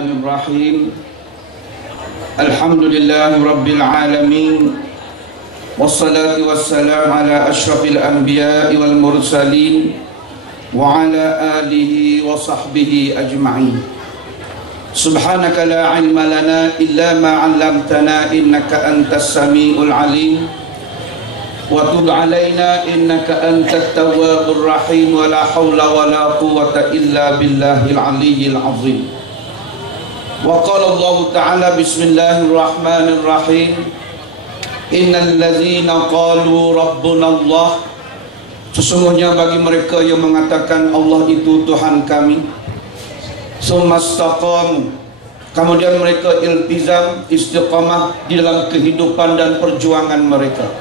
Bismillahirrahmanirrahim. Alhamdulillahi Rabbil Alamin. Wassalatu wassalamu ala ashrafil anbiya'i wal mursalin wa ala alihi wa sahbihi ajma'in. Subhanaka la ilma lana illa ma 'allamtana innaka antas samiul alim. Wa tub 'alaina innaka antat tawwabur rahim. Wa la haula wa la quwwata illa billahil aliyyil azim. Wa qala Allah Ta'ala bismillahirrahmanirrahim. Innal ladzina qalu rabbuna Allah, sesungguhnya bagi mereka yang mengatakan Allah itu Tuhan kami, sumastaqamu, kemudian mereka iltizam istiqamah di dalam kehidupan dan perjuangan mereka,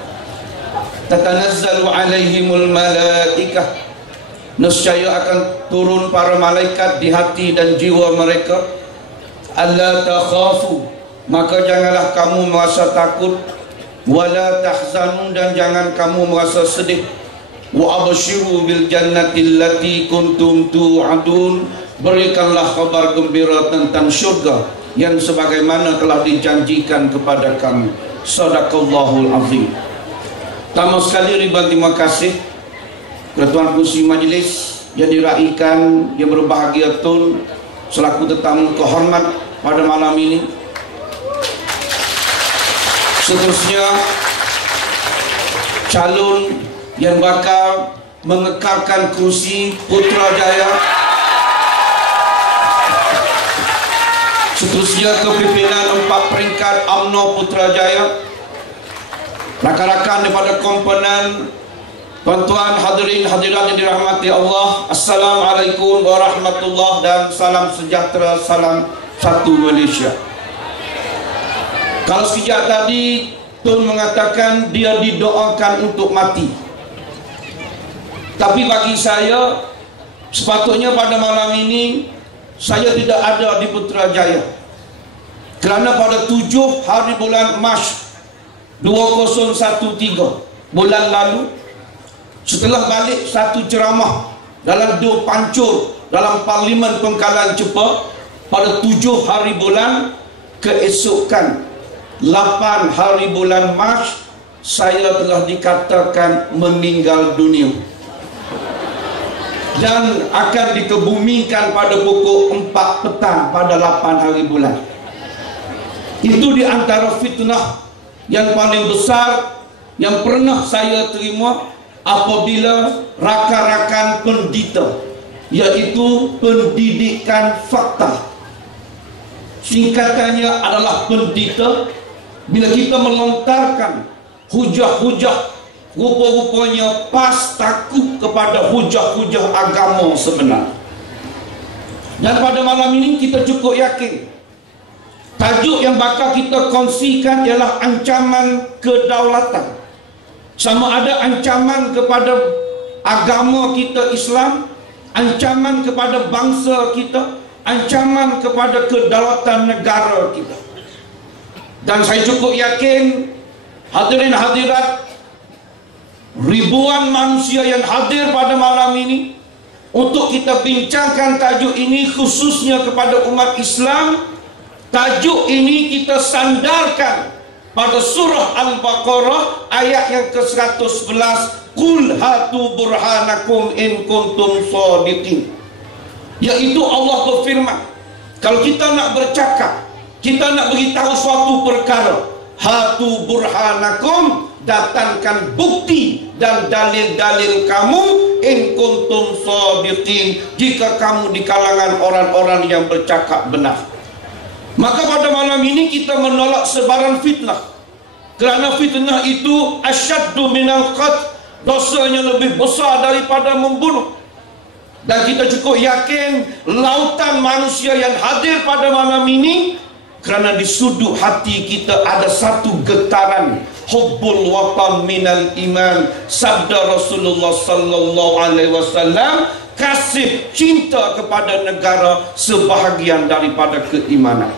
tatanazzalu alaihimul malaikah, nescaya akan turun para malaikat di hati dan jiwa mereka. Alla takhafu, maka janganlah kamu merasa takut, wala tahzanu, dan jangan kamu merasa sedih. Wa abshiru bil jannati allati kuntum tu'adun, berikanlah kabar gembira tentang syurga yang sebagaimana telah dijanjikan kepada kamu. Shadaqallahul azim. Pertama sekali ribuan terima kasih kepada Tuan Kursi Majlis yang diraikan, yang berbahagia tun selaku tetamu kehormat pada malam ini. Seterusnya calon yang bakal mengekalkan kursi Putrajaya. Seterusnya kepimpinan 4 peringkat UMNO Putrajaya, rakan-rakan daripada komponen, tuan-tuan hadirin hadirat yang dirahmati Allah, Assalamualaikum warahmatullahi dan salam sejahtera, salam satu Malaysia. Kalau sekejap tadi Tun mengatakan dia didoakan untuk mati, tapi bagi saya sepatutnya pada malam ini saya tidak ada di Putrajaya, kerana pada 7 hari bulan Mac 2013 bulan lalu, setelah balik satu ceramah dalam dua pancur dalam Parlimen Pengkalan Cepa pada 7 hari bulan, keesokan 8 hari bulan Mac saya telah dikatakan meninggal dunia dan akan dikebumikan pada pukul 4 petang pada 8 hari bulan. Itu di antara fitnah yang paling besar yang pernah saya terima apabila rakan-rakan pendeta, yaitu pendidikan fakta, singkatannya adalah pendeta. Bila kita melontarkan hujah-hujah, rupa-rupanya pas takut kepada hujah-hujah agama sebenar. Dan pada malam ini kita cukup yakin tajuk yang bakal kita kongsikan ialah ancaman kedaulatan. Sama ada ancaman kepada agama kita Islam, ancaman kepada bangsa kita, ancaman kepada kedaulatan negara kita. Dan saya cukup yakin hadirin hadirat, ribuan manusia yang hadir pada malam ini untuk kita bincangkan tajuk ini, khususnya kepada umat Islam. Tajuk ini kita sandarkan pada surah Al-Baqarah ayat yang ke-111, Qul hatu burhanakum in kuntum shadiqin. Yaitu Allah berfirman, kalau kita nak bercakap, kita nak beritahu suatu perkara, hatu burhanakum, datangkan bukti dan dalil-dalil kamu, in kuntum shadiqin, jika kamu di kalangan orang-orang yang bercakap benar. Maka pada malam ini kita menolak sebaran fitnah, kerana fitnah itu asyaddu minal qatl, dosanya lebih besar daripada membunuh. Dan kita cukup yakin lautan manusia yang hadir pada malam ini, kerana di sudut hati kita ada satu getaran hubbul watan minal iman. Sabda Rasulullah sallallahu alaihi wasallam, kasih cinta kepada negara sebahagian daripada keimanan.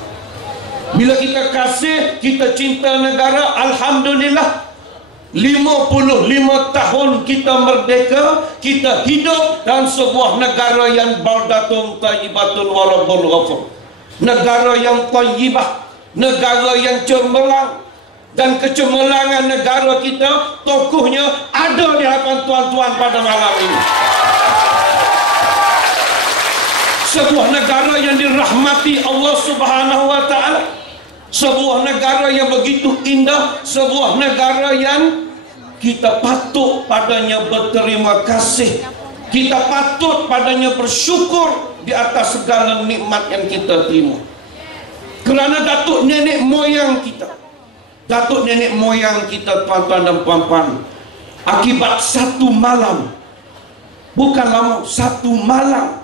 Bila kita kasih, kita cinta negara, alhamdulillah 55 tahun kita merdeka, kita hidup dalam sebuah negara yang baldatun thayyibatun wa rabbul ghafur. negara yang thayyibah, negara yang cemerlang. Dan kecemerlangan negara kita, tokohnya ada di hadapan tuan-tuan pada malam ini. Sebuah negara yang dirahmati Allah Subhanahu wa Ta'ala, sebuah negara yang begitu indah, sebuah negara yang kita patut padanya berterima kasih, kita patut padanya bersyukur di atas segala nikmat yang kita terima. Kerana datuk nenek moyang kita, datuk nenek moyang kita, tuan-tuan dan puan-puan, akibat satu malam, bukan lama, satu malam,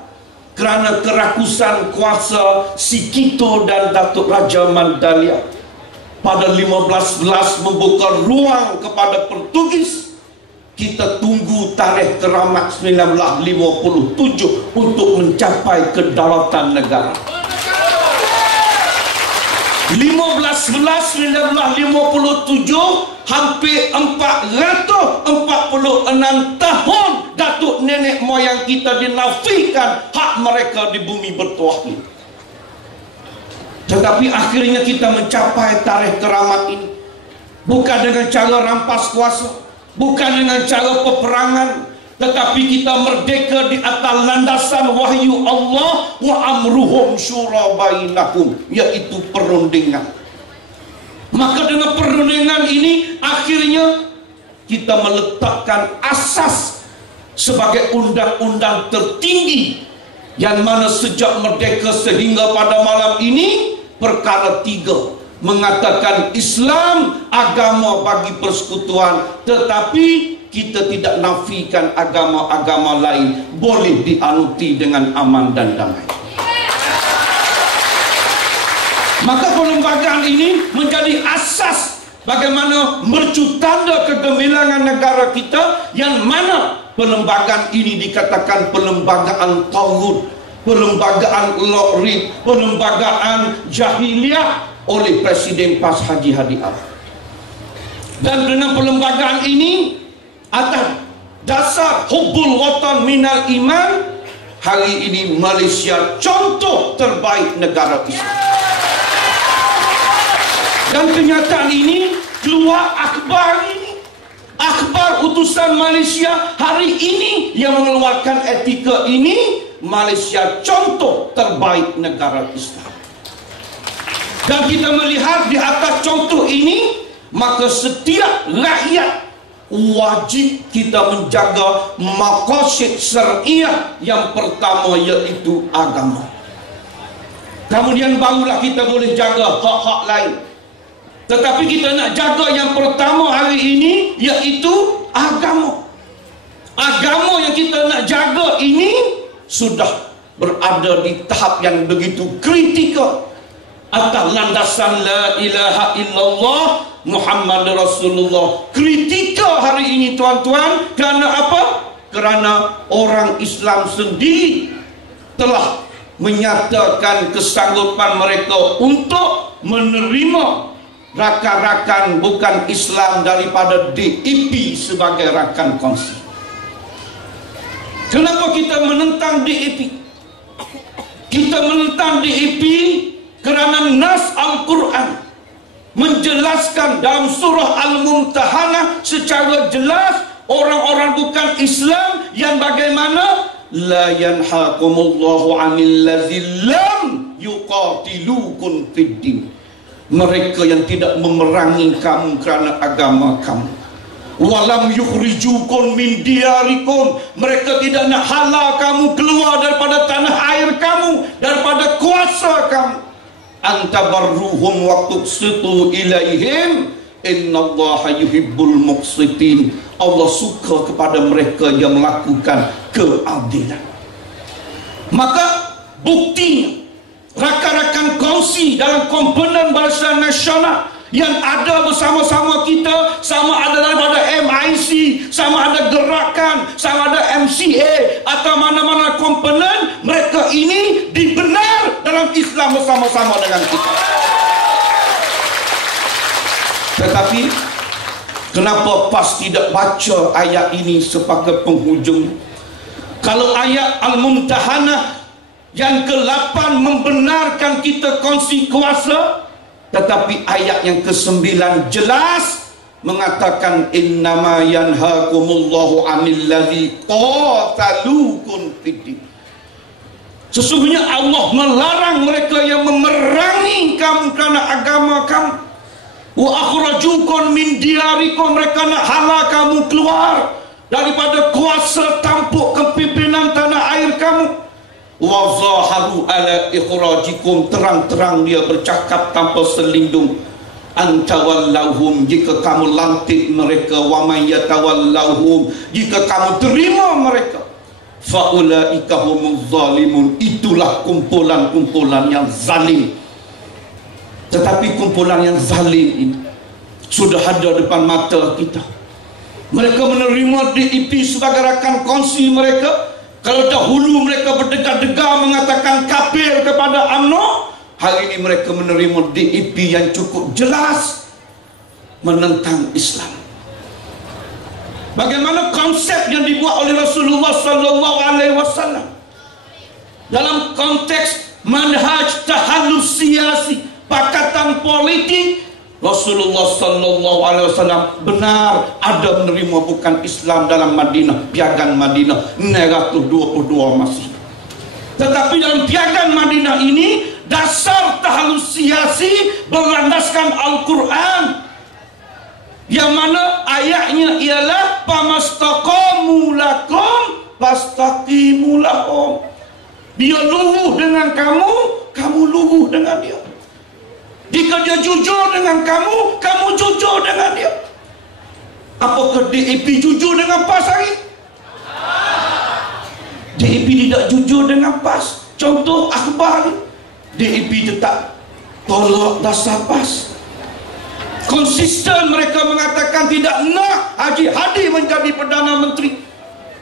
kerana kerakusan kuasa Si Kito dan Datuk Raja Mandalia pada 1511 membuka ruang kepada Portugis. Kita tunggu tarikh keramat 1957 untuk mencapai kedaulatan negara. 1511 1957, hampir 446 tahun datuk nenek moyang kita dinafikan hak mereka di bumi bertuah ini. Tetapi akhirnya kita mencapai tarikh keramat ini, bukan dengan cara rampas kuasa, bukan dengan cara peperangan, tetapi kita merdeka di atas landasan wahyu Allah, wa amruhum syura bainahum, yaitu perundingan. Maka dengan perundingan ini akhirnya kita meletakkan asas sebagai undang-undang tertinggi, yang mana sejak merdeka sehingga pada malam ini, perkara 3 mengatakan Islam agama bagi persekutuan, tetapi kita tidak nafikan agama-agama lain boleh dianuti dengan aman dan damai. Maka perlembagaan ini menjadi asas bagaimana mercu tanda kegemilangan negara kita, yang mana perlembagaan ini dikatakan perlembagaan taghut, perlembagaan lokrit, perlembagaan jahiliah oleh Presiden PAS Haji Hadi Arif. Dan dengan perlembagaan ini, atas dasar hubbul watan minal iman, hari ini Malaysia contoh terbaik negara Islam. Dan kenyataan ini keluar akhbar ini, akhbar utusan Malaysia hari ini yang mengeluarkan etika ini, Malaysia contoh terbaik negara Islam. Dan kita melihat di atas contoh ini, maka setiap rakyat wajib kita menjaga maqasid syariah yang pertama, iaitu agama. Kemudian barulah kita boleh jaga hak-hak lain. Tetapi kita nak jaga yang pertama hari ini, iaitu agama. Agama yang kita nak jaga ini sudah berada di tahap yang begitu kritikal, atas landasan la ilaha illallah Muhammad Rasulullah. Kritikal hari ini, tuan-tuan, kerana apa? Kerana orang Islam sendiri telah menyatakan kesanggupan mereka untuk menerima rakan-rakan bukan Islam daripada DAP sebagai rakan kongsi. Kenapa kita menentang DAP? Kita menentang DAP kerana nas Al-Quran menjelaskan dalam surah Al-Mumtahanah secara jelas, orang-orang bukan Islam yang bagaimana la yanhaqumullahu 'anil ladzina lam yuqatilukum fid din, mereka yang tidak memerangi kamu kerana agama kamu, walam yukhrijukum min diyarikum, mereka tidak nak halau kamu keluar daripada tanah air kamu, daripada kuasa kamu, antabarruhum wa tuqsitu ilaihim innallaha yuhibbul muqsitin, Allah suka kepada mereka yang melakukan keadilan. Maka buktinya rakan-rakan kongsi dalam komponen Barisan Nasional yang ada bersama-sama kita, sama ada daripada MIC, sama ada gerakan, sama ada MCA atau mana-mana komponen, mereka ini dibenar dalam Islam bersama-sama dengan kita. Tetapi kenapa PAS tidak baca ayat ini sebagai penghujung? Kalau ayat Al-Mumtahanah Yang ke-8 membenarkan kita kongsi kuasa. Tetapi ayat yang ke-9 jelas mengatakan innama yanhakumullahu 'anil ladzi qatalukum fiddin. Sesungguhnya Allah melarang mereka yang memerangi kamu kerana agama kamu. Wa akhrajukum min diyarikum, mereka nak hala kamu keluar daripada kuasa tampuk kepimpinan tanah air kamu. Wa zaharu ala ikhrajikum, terang-terang dia bercakap tanpa selindung. Antawallahum, jika kamu lantik mereka, wa man yatawallahum, jika kamu terima mereka, faulaika humuz zalimun, itulah kumpulan-kumpulan yang zalim. Tetapi kumpulan yang zalim ini sudah ada depan mata kita. Mereka menerima DIP sebagai rakan kongsi mereka. Kalau dahulu mereka berdegar-degar mengatakan kafir kepada UMNO, hari ini mereka menerima DIP yang cukup jelas menentang Islam. Bagaimana konsep yang dibuat oleh Rasulullah sallallahu alaihi wasallam dalam konteks manhaj tahallus siasi, pakatan politik, Rasulullah sallallahu alaihi wasallam benar ada menerima bukan Islam dalam Madinah, piagam Madinah 922 masih. Tetapi dalam piagam Madinah ini dasar tahallus siasi berlandaskan Al-Quran, yang mana ayatnya ialah pamastaqamu lakum fastaqimu lahum. Dia luruh dengan kamu, kamu luruh dengan dia. Jika dia jujur dengan kamu, kamu jujur dengan dia. Apakah DAP jujur dengan PAS hari? DAP tidak jujur dengan PAS. Contoh akhbar ni, DAP tetap tolak dasar PAS. Konsisten mereka mengatakan tidak nak Haji Hadi menjadi Perdana Menteri.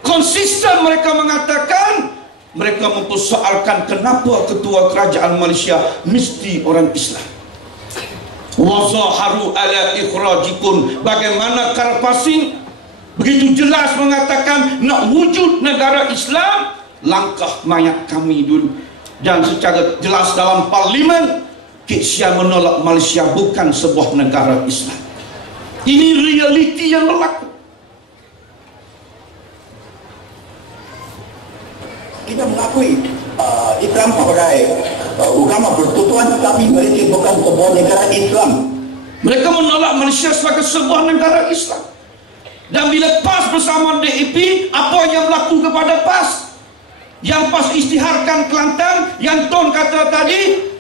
Konsisten mereka mengatakan, mereka mempersoalkan kenapa ketua kerajaan Malaysia mesti orang Islam. Wa zaharu ala ikhrajikum, bagaimana Karpasing begitu jelas mengatakan nak wujud negara Islam, langkah mayat kami dulu. Dan secara jelas dalam parlimen, Kek Sian menolak Malaysia bukan sebuah negara Islam. Ini realiti yang berlaku. Kita mengakui Islam sebagai agama persekutuan, tetapi Malaysia bukan sebuah negara Islam. Mereka menolak Malaysia sebagai sebuah negara Islam. Dan bila PAS bersama DAP, apa yang berlaku kepada PAS? Yang PAS isytiharkan Kelantan, yang Tun kata tadi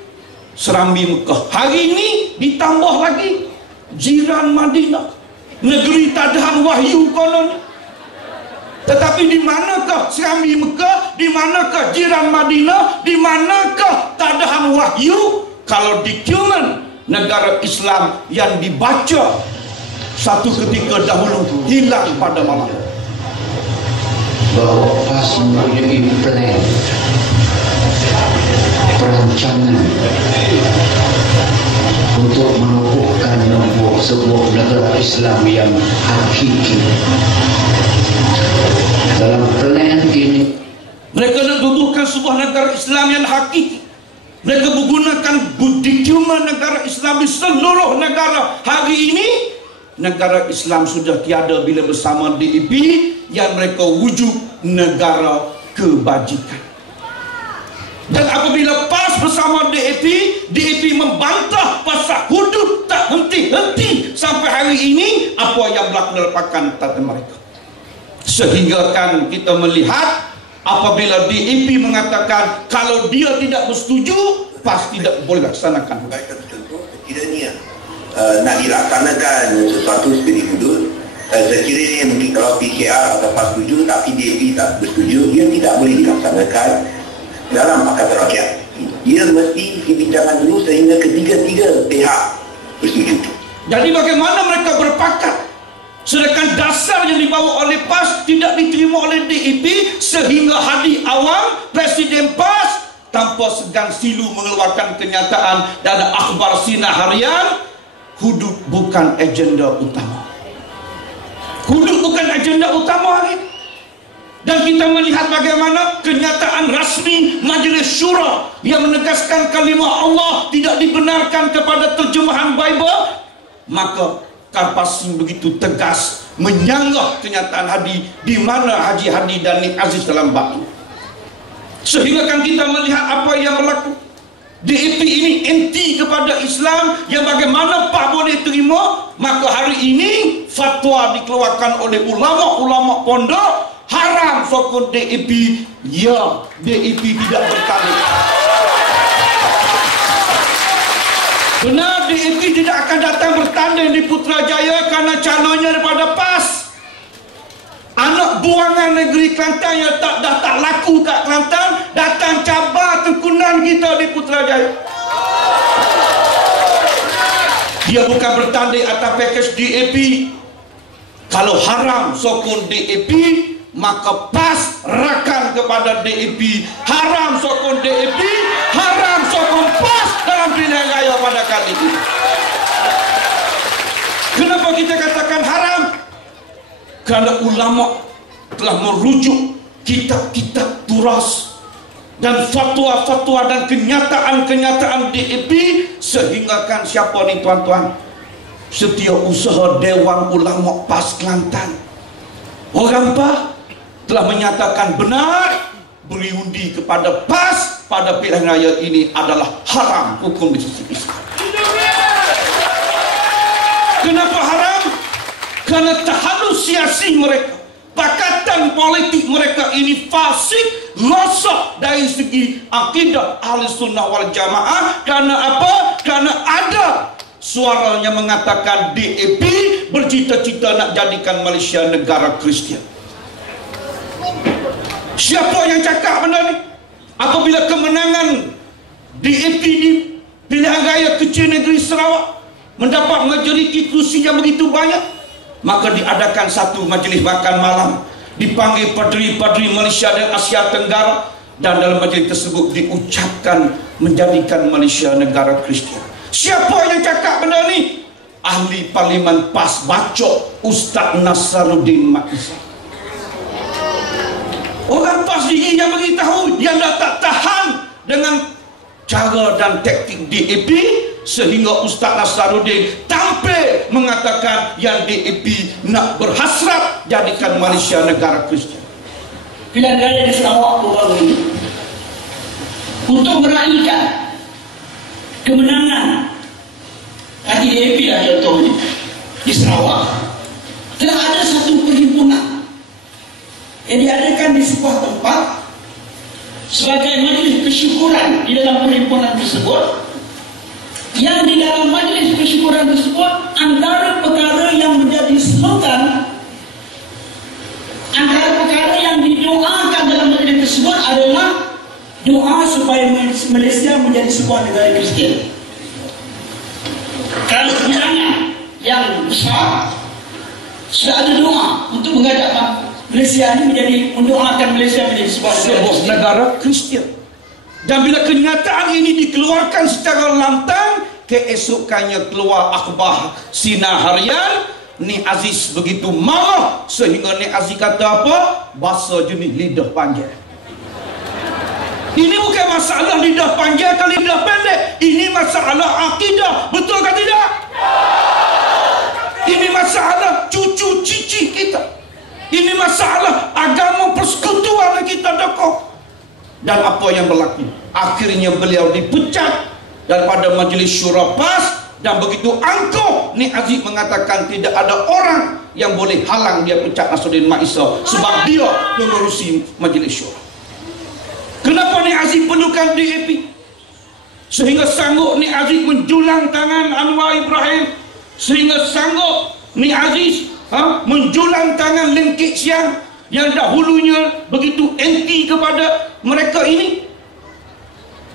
Serambi Mekah. Hari ini ditambah lagi jiran Madinah, negeri tadahan wahyu konon. Tetapi di manakah Serambi Mekah? Di manakah jiran Madinah? Di manakah tadahan wahyu? Kalau dokumen negara Islam yang dibaca satu ketika dahulu hilang pada malam. Bahwa PAS mempunyai plan, perancangan untuk menumbuhkan sebuah negara Islam yang hakiki. Dalam plan ini, mereka nak tumbuhkan sebuah negara Islam yang hakiki. Mereka menggunakan dokumen negara Islam di seluruh negara. Hari ini negara Islam sudah tiada bila bersama DAP yang mereka wujud negara kebajikan. Dan apabila PAS bersama DAP, DAP membantah pasal hudud tak henti-henti sampai hari ini, apa yang berlaku dalam tata mereka. Sehingga kan kita melihat apabila DAP mengatakan kalau dia tidak bersetuju, PAS tidak boleh laksanakan. Contoh, sekiranya nak dilaksanakan sesuatu seperti hudud, sekiranya mungkin kalau PKR atau PAS setuju tapi DAP tak bersetuju, dia tidak boleh dilaksanakan dalam Pakatan Rakyat. Ia mesti dibicarakan dulu sehingga ketiga-tiga pihak bersetuju. Jadi bagaimana mereka berpakat? Sedangkan dasar yang dibawa oleh PAS tidak diterima oleh DAP, sehingga Hadi Awang, Presiden PAS, tanpa segan silu mengeluarkan kenyataan dan akhbar Sinar Harian, hudud bukan agenda utama. Hudud bukan agenda utama hari ini. Dan kita melihat bagaimana kenyataan rasmi Majlis Syura yang menegaskan kalimah Allah tidak dibenarkan kepada terjemahan Bible, maka Karpasing begitu tegas menyanggah kenyataan Hadi di mana Haji Hadi dan Nik Aziz dalam bab ini. Sehingga kan kita melihat apa yang berlaku. DAP ini anti kepada Islam yang bagaimana Pak boleh terima. Maka hari ini fatwa dikeluarkan oleh ulama-ulama pondok, haram sokong DAP. Ya, DAP tidak bertanding. Benar, DAP tidak akan datang bertanding di Putrajaya karena calonnya daripada PAS. Anak buangan negeri Kelantan yang dah tak laku kat Kelantan datang cabar tekunan kita di Putrajaya. Dia bukan bertanding atas package DAP. Kalau haram sokong DAP, maka PAS rakan kepada DAP. Haram sokong DAP, haram sokong PAS dalam pilihan raya pada kali ini. Kenapa kita katakan haram? Kerana ulama telah merujuk kitab-kitab turas dan fatwa-fatwa dan kenyataan-kenyataan DAP, sehingga kan siapa ni tuan-tuan? Setiausaha Dewan Ulama PAS Kelantan, orang PAS telah menyatakan benar beri undi kepada PAS pada pilihan raya ini adalah haram hukum di sisi Islam. Kenapa haram? Kerana terhalusiasi mereka, pakatan politik mereka ini fasik, rosak dari segi akidah Ahli Sunnah wal Jamaah. Kerana apa? Kerana ada suara yang mengatakan DAP bercita-cita nak jadikan Malaysia negara Kristian. Siapa yang cakap benda ni? Apabila kemenangan DAP di pilihan raya kecil negeri Sarawak mendapat majoriti kursi yang begitu banyak, maka diadakan satu majlis makan malam, dipanggil padri-padri Malaysia dan Asia Tenggara, dan dalam majlis tersebut diucapkan menjadikan Malaysia negara Kristian. Siapa yang cakap benda ni? Ahli Parlimen PAS Bacok, Ustaz Nasaruddin Mat Isah. Orang PAS diri yang beritahu, yang dah tak tahan dengan cara dan taktik DAP, sehingga Ustaz Nasaruddin tampil mengatakan yang DAP nak berhasrat jadikan Malaysia negara Kristian. Pilihan raya di Sarawak baru ini untuk meraihkan kemenangan hati DAP lah contohnya di Sarawak, telah ada satu perhimpunan yang diadakan di sebuah tempat sebagai majlis kesyukuran. Di dalam perhimpunan tersebut, yang di dalam majlis kesyukuran tersebut, antara perkara yang menjadi slogan, antara perkara yang didoakan dalam majlis tersebut adalah doa supaya Malaysia menjadi sebuah negara Kristian. Kalau misalnya yang besar sudah ada doa untuk mengajak Malaysia ini menjadi, mendoakan Malaysia menjadi sebuah negara Kristian. Dan bila kenyataan ini dikeluarkan secara lantang, keesokannya keluar akhbar Sinar Harian, Nik Aziz begitu marah sehingga Nik Aziz kata apa? Bahasa jenis lidah panjang. Ini bukan masalah lidah panjang atau lidah pendek, ini masalah akidah. Betul ke tidak? Ini masalah cucu cici kita. Ini masalah agama persekutuan yang kita dokong. Dan apa yang berlaku? Akhirnya beliau dipecat daripada Majlis Syura PAS, dan begitu angkuh Nik Aziz mengatakan tidak ada orang yang boleh halang dia pecat Nasaruddin Mat Isah sebab dia mengurusi Majlis Syura. Kenapa Nik Aziz perlukan DAP? Sehingga sanggup Nik Aziz menjulang tangan Anwar Ibrahim, sehingga sanggup Nik Aziz menjulang tangan Lim Kit Siang yang dahulunya begitu anti kepada mereka ini.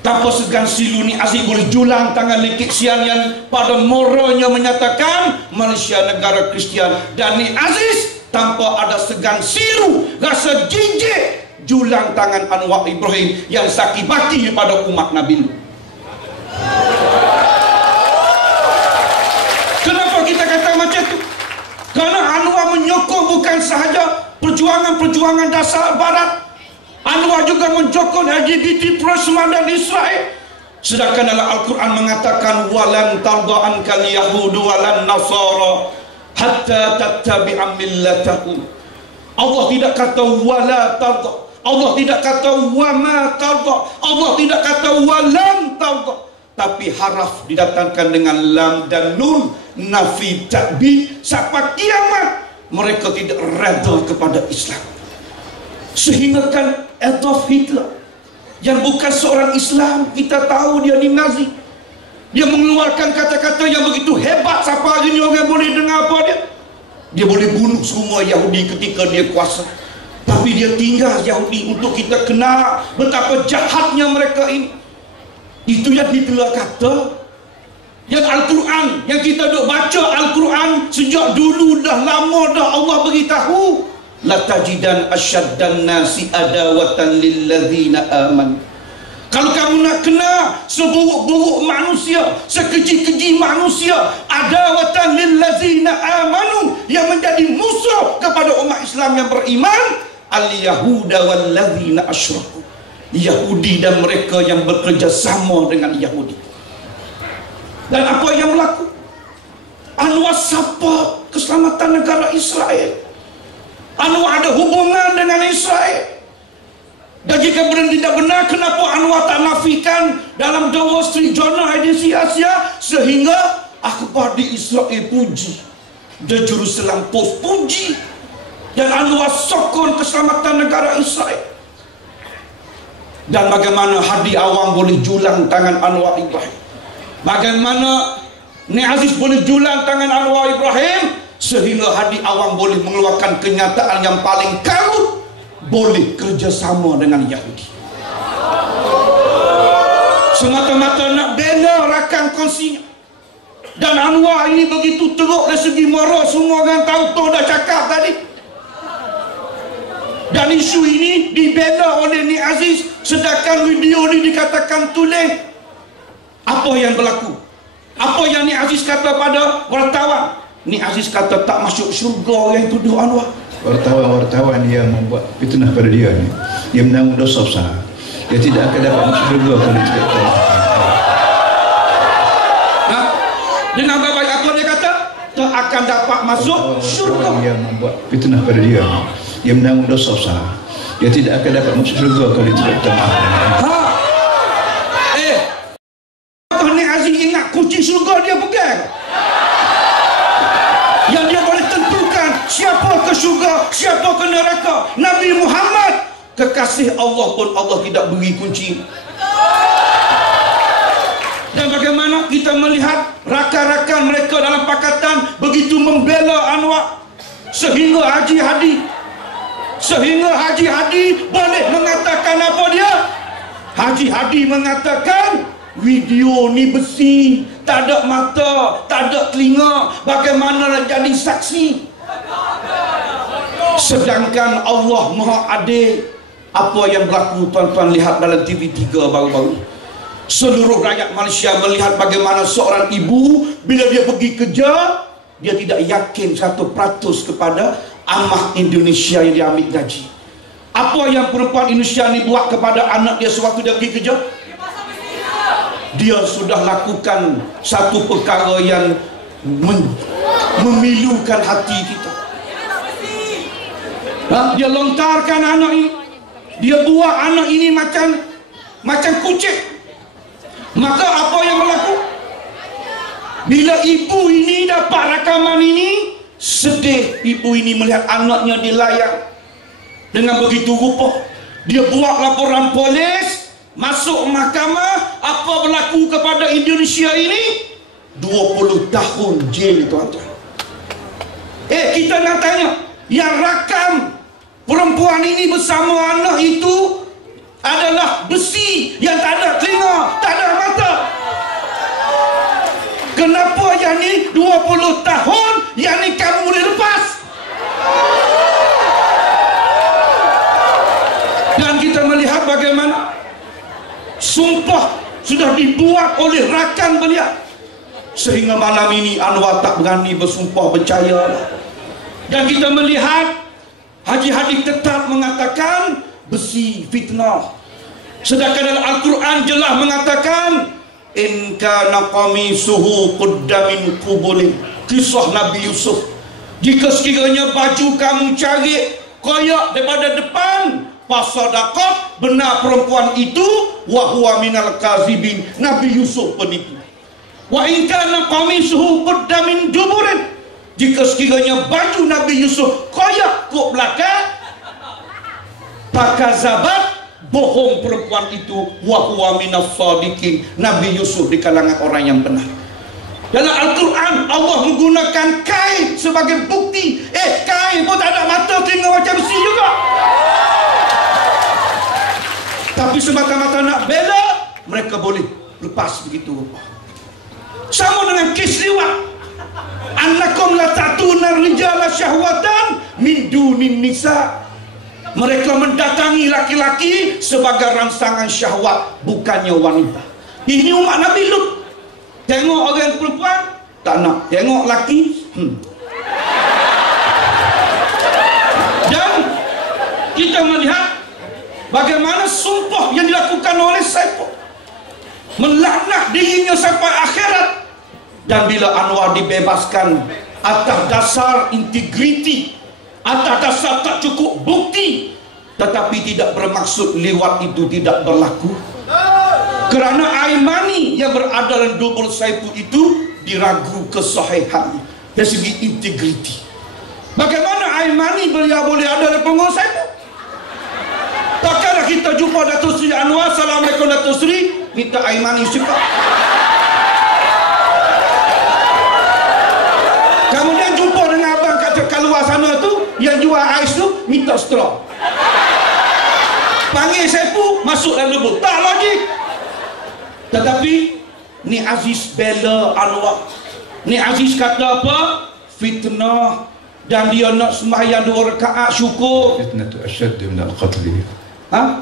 Tanpa segan silu Nik Aziz boleh julang tangan Lim Kit Siang yang pada moralnya menyatakan Malaysia negara Kristian, dan Nik Aziz tanpa ada segan silu rasa jijik julang tangan Anwar Ibrahim yang sakibaki pada umat Nabi. Kenapa kita kata macam tu? Kerana Anwar menyokong bukan sahaja perjuangan perjuangan dasar barat. Anwar juga menyokong LGBT dan Israel. Sedangkan dalam Al-Quran mengatakan walan tarda ankal yahudu walan nasara hatta tattabi'a millatahum. Allah tidak kata wala tarda, Allah tidak kata wa ma tarda, Allah tidak kata walan tarda, tapi haraf didatangkan dengan lam dan nun, nafi ta'bid. Sampai kiamat mereka tidak redha kepada Islam. Sehingga kan Adolf Hitler yang bukan seorang Islam, kita tahu dia ni Nazi, dia mengeluarkan kata-kata yang begitu hebat. Siapa hari ni orang boleh dengar apa dia? Dia boleh bunuh semua Yahudi ketika dia kuasa. Tapi dia tinggal Yahudi untuk kita kenal betapa jahatnya mereka ini. Itu yang Hitler kata. Yang Al-Quran, yang kita duk baca Al-Quran sejak dulu dah lama dah Allah beritahu, la tajidan asyaddan nasi adawatan lilladzina aman. Kalau kamu nak kenal seburuk-buruk manusia, sekeji-keji manusia, adawatan lilladzina amanu, yang menjadi musuh kepada umat Islam yang beriman, al-yahuda walladzina asyraku, Yahudi dan mereka yang bekerja sama dengan Yahudi. Dan apa yang berlaku? Anwar support keselamatan negara Israel. Anwar ada hubungan dengan Israel. Dan jika benar tidak benar, kenapa Anwar tak nafikan dalam The Wall Street Journal edisi Asia, sehingga akhbar di Israel puji, The Jerusalem Post puji, dan Anwar sokong keselamatan negara Israel. Dan bagaimana Hadi Awang boleh julang tangan Anwar Ibrahim, bagaimana Ni Aziz boleh julang tangan Anwar Ibrahim, sehingga Hadi Awang boleh mengeluarkan kenyataan yang paling karut, boleh kerjasama dengan Yahudi. Semata-mata nak bela rakan kongsinya. Dan Anwar ini begitu teruk dari segi moral, semua orang tahu, Toh dah cakap tadi. Dan isu ini dibela oleh Ni Aziz, sedangkan video ini dikatakan tulis. Apa yang berlaku? Apa yang Ni Aziz kata pada wartawan? Ni Aziz kata tak masuk syurga yang tuduh Anwar. Wartawan yang membuat fitnah pada dia ni, dia menanggung dosa besar. Dia tidak akan dapat masuk syurga kalau tidak tahu. Dengan baik apa dia kata? Tak akan dapat masuk syurga. Wartawan yang membuat fitnah pada dia ni, dia menanggung dosa besar. Dia tidak akan dapat masuk syurga kalau tidak tahu. Ni Aziz ingat kunci syurga dia pegang, yang dia boleh tentukan siapa ke syurga, siapa ke neraka. Nabi Muhammad, kekasih Allah pun Allah tidak beri kunci. Dan bagaimana kita melihat rakan-rakan mereka dalam pakatan begitu membela Anwar, sehingga Haji Hadi boleh mengatakan apa dia? Haji Hadi mengatakan video ni besi, tak ada mata, tak ada telinga, bagaimana nak jadi saksi? Sedangkan Allah Maha Adil. Apa yang berlaku tuan-tuan lihat dalam TV3 baru-baru, seluruh rakyat Malaysia melihat bagaimana seorang ibu bila dia pergi kerja, dia tidak yakin 100% kepada amah Indonesia yang dia ambil gaji. Apa yang perempuan Indonesia ni buat kepada anak dia sewaktu dia pergi kerja? Dia sudah lakukan satu perkara yang memilukan hati kita. Dia lontarkan anak ini, dia buat anak ini macam kucing. Maka apa yang berlaku? Bila ibu ini dapat rakaman ini, sedih ibu ini melihat anaknya dilayang dengan begitu rupa. Dia buat laporan polis, masuk mahkamah. Apa berlaku kepada Indonesia ini? 20 tahun jail, tuan-tuan. Kita nak tanya, yang rakam perempuan ini bersama anak itu adalah besi yang tak ada telinga, tak ada mata. Kenapa yang ni 20 tahun, yang ni kamu boleh lepas? Dan kita melihat bagaimana sumpah sudah dibuat oleh rakan beliau, sehingga malam ini Anwar tak berani bersumpah berjaya. Dan kita melihat Haji Hadi tetap mengatakan besi fitnah. Sedangkan dalam Al-Quran jelas mengatakan in kana qamisuhu qudda min qubulin. Kisah Nabi Yusuf, jika sekiranya baju kamu cari koyak daripada depan, fasadaqat, benar perempuan itu, wa huwa minal kazibin, Nabi Yusuf penipu. Wa in kana qamisuhu qudda min duburin, jika sekiranya baju Nabi Yusuf koyak ke belakang, fakazabat, bohong perempuan itu, wa huwa minas sadiqin, Nabi Yusuf di kalangan orang yang benar. Dalam Al-Quran Allah menggunakan kain sebagai bukti. Kain pun tak ada mata telinga macam besi juga. Tapi semata-mata nak bela, mereka boleh lepas begitu rupa. Sama dengan kes liwat. Annakum la ta'tuna rijala syahwatan min dunin nisa. Mereka mendatangi laki-laki sebagai rangsangan syahwat, bukannya wanita. Ini umat Nabi Lut. Tengok orang perempuan tak nak, tengok laki Dan kita melihat bagaimana sumpah yang dilakukan oleh Saiful, melaknat dirinya sampai akhirat. Dan bila Anwar dibebaskan atas dasar integriti, atas dasar tak cukup bukti, tetapi tidak bermaksud liwat itu tidak berlaku. Kerana Aimani yang berada dalam dubur Saiful itu diragu kesahihannya dari segi integriti. Bagaimana Aimani boleh ada dalam pengurus Saiful? Takkanlah kita jumpa Datuk Seri Anwar, Assalamualaikum Datuk Seri, minta Aimani cepat. Kemudian jumpa dengan abang kat luar sana tu yang jual ais tu, minta straw. Panggil Saiful, masuk dalam dubur. Tak logik. Tetapi ni Aziz bela Anwar. Ni Aziz kata apa? Fitnah. Dan dia nak sembahyang 2 rakaat syukur. Fitnah tu asyad min al-qatl.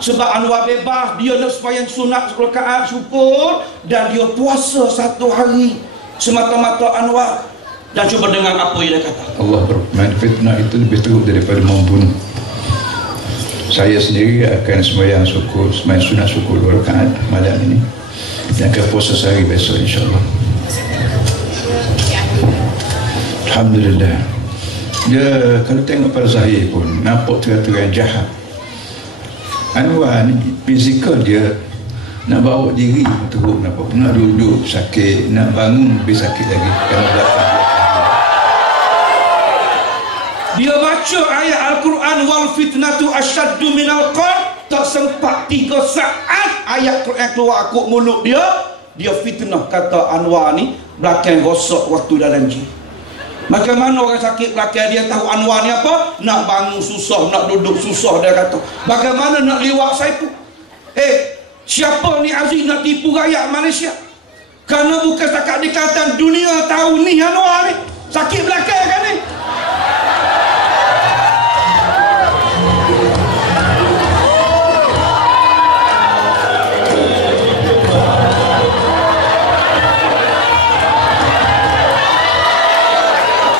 Sebab Anwar bebas, dia nak sembahyang sunat 10 rakaat syukur, dan dia puasa 1 hari semata-mata Anwar. Dan cuba dengar apa yang dia kata. Allah berfirman, fitnah itu lebih teruk daripada membunuh. Saya sendiri akan sembahyang syukur, sembahyang sunat syukur 2 rakaat malam ini, dan akan puasa sehari besok insyaAllah. Alhamdulillah. Dia kalau tengok pada Zahir pun nampak terang-terang jahat. Anwar ni fizikal dia nak bawa diri teruk, nak duduk sakit, nak bangun lebih sakit lagi kerana belakang dia baca ayat Al-Quran wal fitnatu asyaddu minal qatl. Tak sempat 3 saat ayat Quran keluar akut mulut dia fitnah, kata Anwar ni belakang gosok waktu dalam jin. Bagaimana orang sakit belakang dia tahu Anwar ni apa? Nak bangun susah, nak duduk susah, dia kata. Bagaimana nak liwat Saiful? Siapa ni Aziz nak tipu rakyat Malaysia? Kerana bukan setakat di Kelantan, dunia tahu ni Anwar ni sakit belakang kan ni.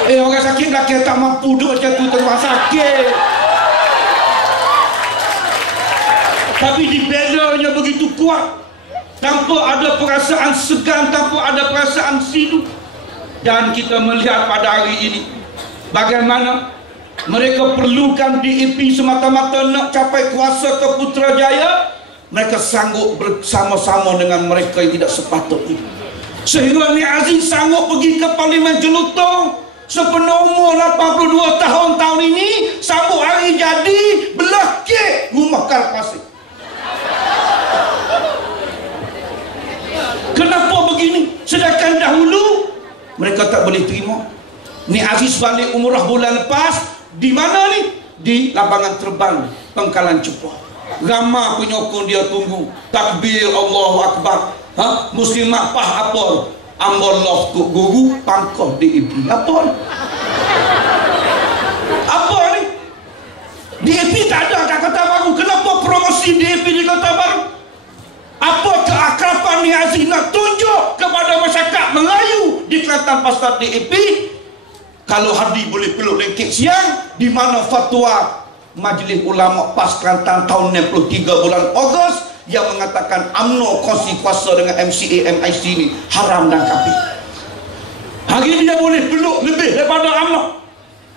Orang sakit belakang tak mampu duduk macam tu, tengah sakit. Tapi dibelanya begitu kuat, tanpa ada perasaan segan, tanpa ada perasaan sidu. Dan kita melihat pada hari ini bagaimana mereka perlukan DAP semata-mata nak capai kuasa ke Putrajaya. Mereka sanggup bersama-sama dengan mereka yang tidak sepatutnya. Sehingga Ni Aziz sanggup pergi ke Parlimen Jelutong sepenuh umur 82 tahun ini, sambut hari jadi, belah kek rumah Karpasir. Kenapa begini? Sedangkan dahulu mereka tak boleh terima. Ni Aziz balik umrah bulan lepas, di mana ni? Di lapangan terbang Pangkalan Cepuh. Ramai penyokong dia tunggu. Takbir Allahu Akbar. Muslimat pah apa? Amballah tu guru pangkah DAP. Apa ni? Apa ni? DAP tak ada kat Kota Baru. Kenapa promosi DAP di Kota Baru? Apa keakraban Ni Aziz nak tunjuk kepada masyarakat Melayu di Kelantan pasal DAP? Kalau Hadi boleh peluk lengkek siang, di mana fatwa Majlis Ulama PAS Kelantan tahun 63 bulan Ogos yang mengatakan UMNO kongsi kuasa dengan MCA MIC ini haram dan kafir. Hari ini dia boleh peluk lebih daripada UMNO.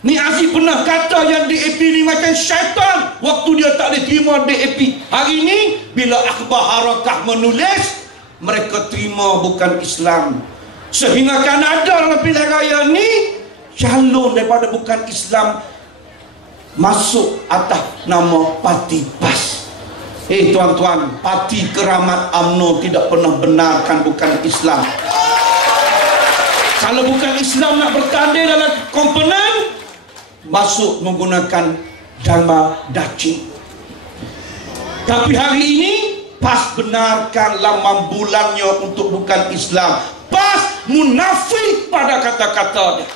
Ni Aziz pernah kata yang DAP ni macam syaitan waktu dia tak boleh terima DAP. Hari ini bila akhbar harakah menulis, mereka terima bukan Islam. Sehingga kan ada dalam pilihan raya ni calon daripada bukan Islam masuk atas nama parti PAS. Tuan-tuan, parti keramat UMNO tidak pernah benarkan bukan Islam. Kalau bukan Islam nak bertanding dalam komponen, masuk menggunakan dharma dacing. Tapi hari ini PAS benarkan lambang bulannya untuk bukan Islam. PAS munafik pada kata-kata dia.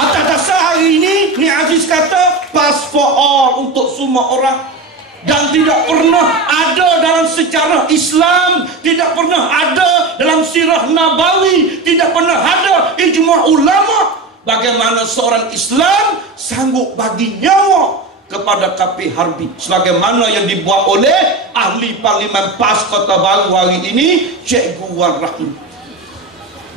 Atas dasar hari ini Ni Aziz kata PAS for all, untuk semua orang. Dan tidak pernah ada dalam sejarah Islam, tidak pernah ada dalam sirah Nabawi, tidak pernah ada ijma' ulama bagaimana seorang Islam sanggup bagi nyawa kepada kafir harbi, sebagaimana yang dibuat oleh ahli Parlimen PAS Kota Baru hari ini, Cikgu Wan Rahim.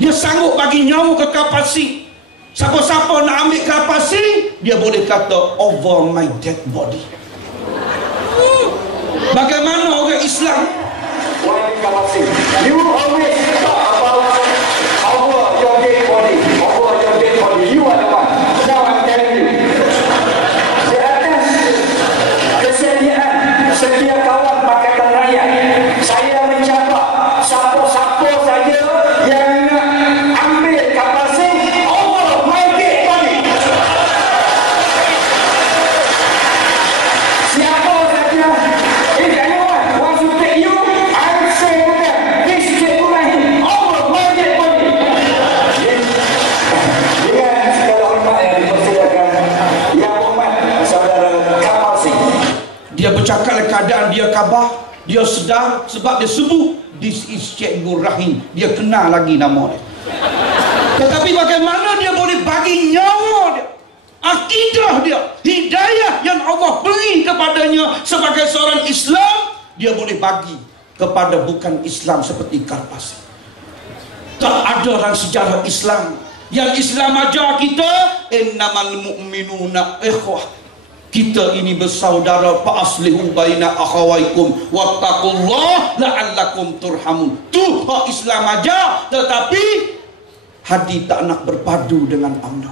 Dia sanggup bagi nyawa ke Kapasi. Siapa-siapa nak ambil Kapasi, dia boleh kata over my dead body. Bagaimana orang Islam? You always talk about over your dead body, over your dead body. You are the one. Now I'm telling you. Di atas kesediaan setiap kawan Pakatan Rakyat, saya mencabar siapa-siapa saja yang nak ambil Kapasi over my dead body. Siapa saja, if anyone wants to take you, I will say to them, this Cikgu Rahim over my dead body. Dengan segala hormat yang dipersilakan, Yang Hormat Saudara Kamal Singh. Dia bercakap keadaan dia khabar, dia sedar sebab dia sebut this is Cikgu Rahim. Dia kenal lagi nama dia. Tetapi bagaimana dia boleh bagi nyawa dia, akidah dia, hidayah yang Allah beri kepadanya sebagai seorang Islam, dia boleh bagi kepada bukan Islam seperti Karpasi. Tak ada dalam sejarah Islam. Yang Islam ajar kita, innamal mu'minuna ikhwah. Kita ini bersaudara, fa'aslihu baina akhawaikum wattaqullah la'allakum turhamun. Tu hak Islam ajar, tetapi Hadi tak nak berpadu dengan UMNO.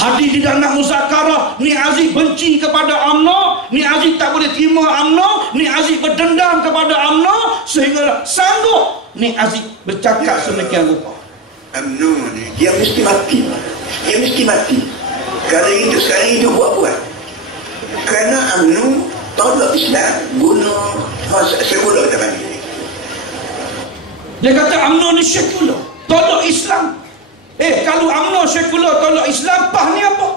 Hadi tidak nak muzakarah. Ni Aziz benci kepada UMNO, Ni Aziz tak boleh terima UMNO, Ni Aziz berdendam kepada UMNO, sehingga sanggup Ni Aziz bercakap semikian rupa. UMNO ni dia mesti mati. Dia mesti mati. Kalau itu sekali itu buat-buat. Kerana UMNO tolak Islam guna sekular kita panggil. Dia kata UMNO ni sekular, tolak Islam. Kalau UMNO sekular tolak Islam, PAS ni apa?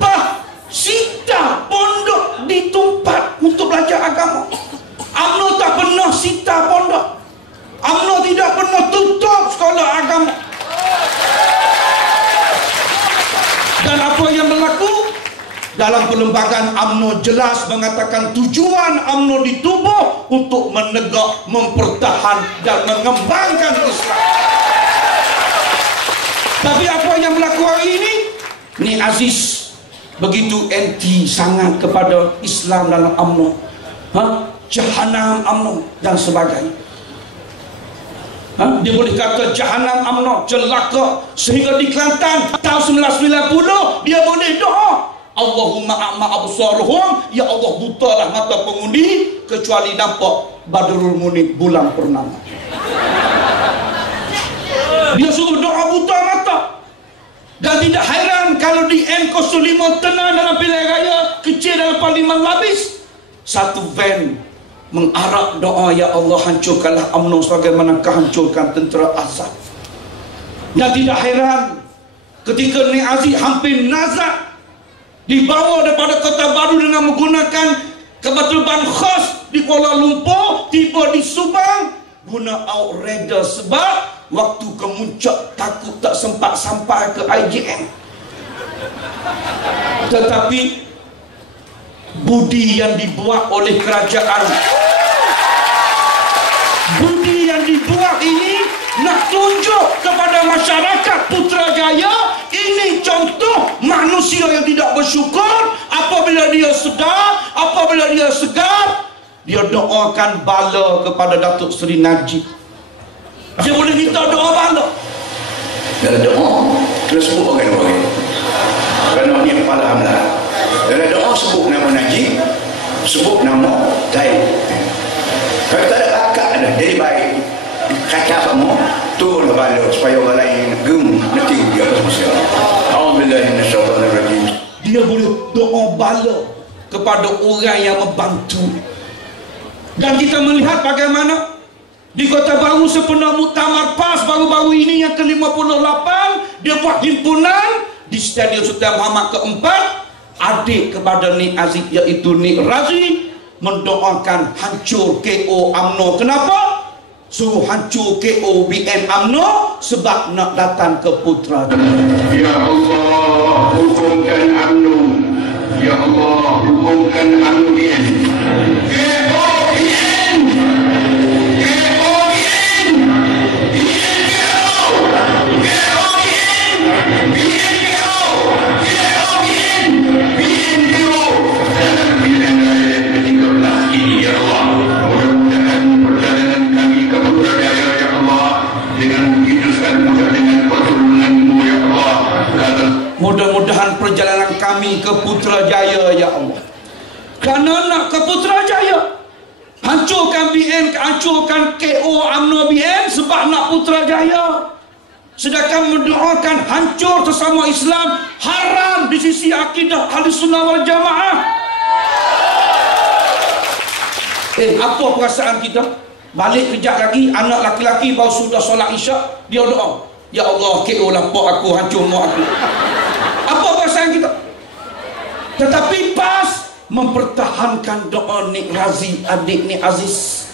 PAS sita pondok ditumpat untuk belajar agama. UMNO tak pernah sita pondok. UMNO tidak pernah tutup sekolah agama. Dan apa yang berlaku? Dalam perlembagaan UMNO jelas mengatakan tujuan UMNO ditubuh untuk menegak, mempertahan dan mengembangkan Islam. Tapi apa yang berlaku hari ini? Ni Aziz begitu anti sangat kepada Islam dalam UMNO. Jahanam UMNO dan sebagainya. Dia boleh kata jahanam UMNO, celaka. Sehingga di Kelantan tahun 1990 dia boleh doa, Allahumma a'ma absaruhum, ya Allah butalah mata pengundi kecuali nampak Badrul Munir bulan purnama. Dia suruh doa buta mata. Dan tidak heran kalau di M05 tenang dalam pilihan raya kecil dalam Parlimen Labis, satu van mengarak doa, ya Allah hancurkanlah UMNO sebagaimana kehancurkan tentera Azad. Dan tidak heran ketika Ni Aziz hampir nazak dibawa daripada Kota Baru dengan menggunakan kebetulan khas di Kuala Lumpur, tiba di Subang guna outrider sebab waktu kemuncak takut tak sempat sampai ke IJN. Tetapi budi yang dibuat oleh kerajaan, budi yang dibuat ini nak tunjuk kepada masyarakat Putrajaya, ini contoh manusia yang tidak bersyukur. Apabila dia sedar, apabila dia segar, dia doakan bala kepada Datuk Seri Najib. Dia boleh minta doa bala. Dalam doa kena sebut orang-orang kerana ni kepala hamlah. Dalam doa sebut nama Najib, sebut nama Taib. Kalau tak ada akak dah jadi baik, kacau semua turun bala supaya orang lain gem nanti dia apa semua. Alhamdulillah minasyaitanirrajim. Dia boleh doa bala kepada orang yang membantu. Dan kita melihat bagaimana di Kota Baru sempena muktamar PAS baru-baru ini yang ke-58, dia buat himpunan di Stadium Sultan Muhammad keempat. Adik kepada Nik Aziz iaitu Nik Razi mendoakan hancur KO UMNO. Kenapa? Suruh hancur KO BN UMNO sebab nak datang ke Putrajaya. Ya Allah, hukumkan UMNO. Ya Allah, hukumkan UMNO BN. KO BN. KO BN. BN KO. KO BN. BN KO. KO BN. BN KO. Dalam pilihan raya ke-13 ini ya Allah, mudah-mudahan perjalanan kami ke Putrajaya ya Allah dengan mewujudkan dengan pertolongan-Mu ya Allah. Mudah-mudahan perjalanan kami ke Putrajaya ya Allah. Kerana nak ke Putrajaya, hancurkan BN, hancurkan KO UMNO BN sebab nak Putrajaya. Sedangkan mendoakan hancur sesama Islam haram di sisi akidah Ahlussunnah wal Jamaah. Apa perasaan kita? Balik kejap lagi, anak laki-laki baru sudah solat isyak, dia doa, ya Allah, KO lapak aku, hancur mak aku. Apa perasaan kita? Tetapi PAS mempertahankan doa Nik Razi, adik Nik Aziz.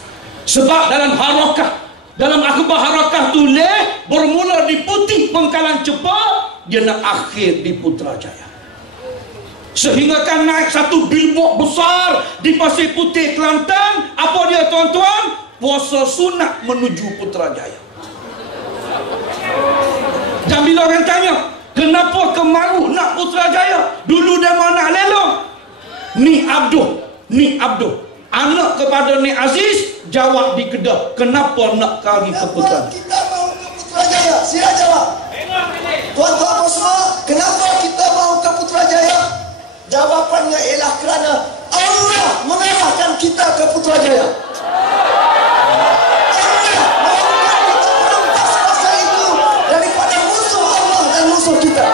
Sebab dalam harakah, dalam akhbar harakah tulis bermula di Putih Bengkalan Cepa, dia nak akhir di Putrajaya. Sehingga kan naik satu billboard besar di Pasir Putih, Kelantan. Apa dia tuan-tuan? Puasa sunat menuju Putrajaya. Dan bila orang tanya, kenapa Kemaru nak Putrajaya? Dulu dia mau nak lelong. Ni Abdul, anak kepada Nik Aziz, jawab di Kedah, kenapa nak kali ke Putrajaya? Kita mau ke Putrajaya? Sila jawab. Tuan-tuan semua, kenapa kita mau ke Putrajaya? Jawapannya ialah kerana Allah mengarahkan kita ke Putrajaya. Allah mahukan kita merampas masa itu daripada musuh Allah dan musuh kita.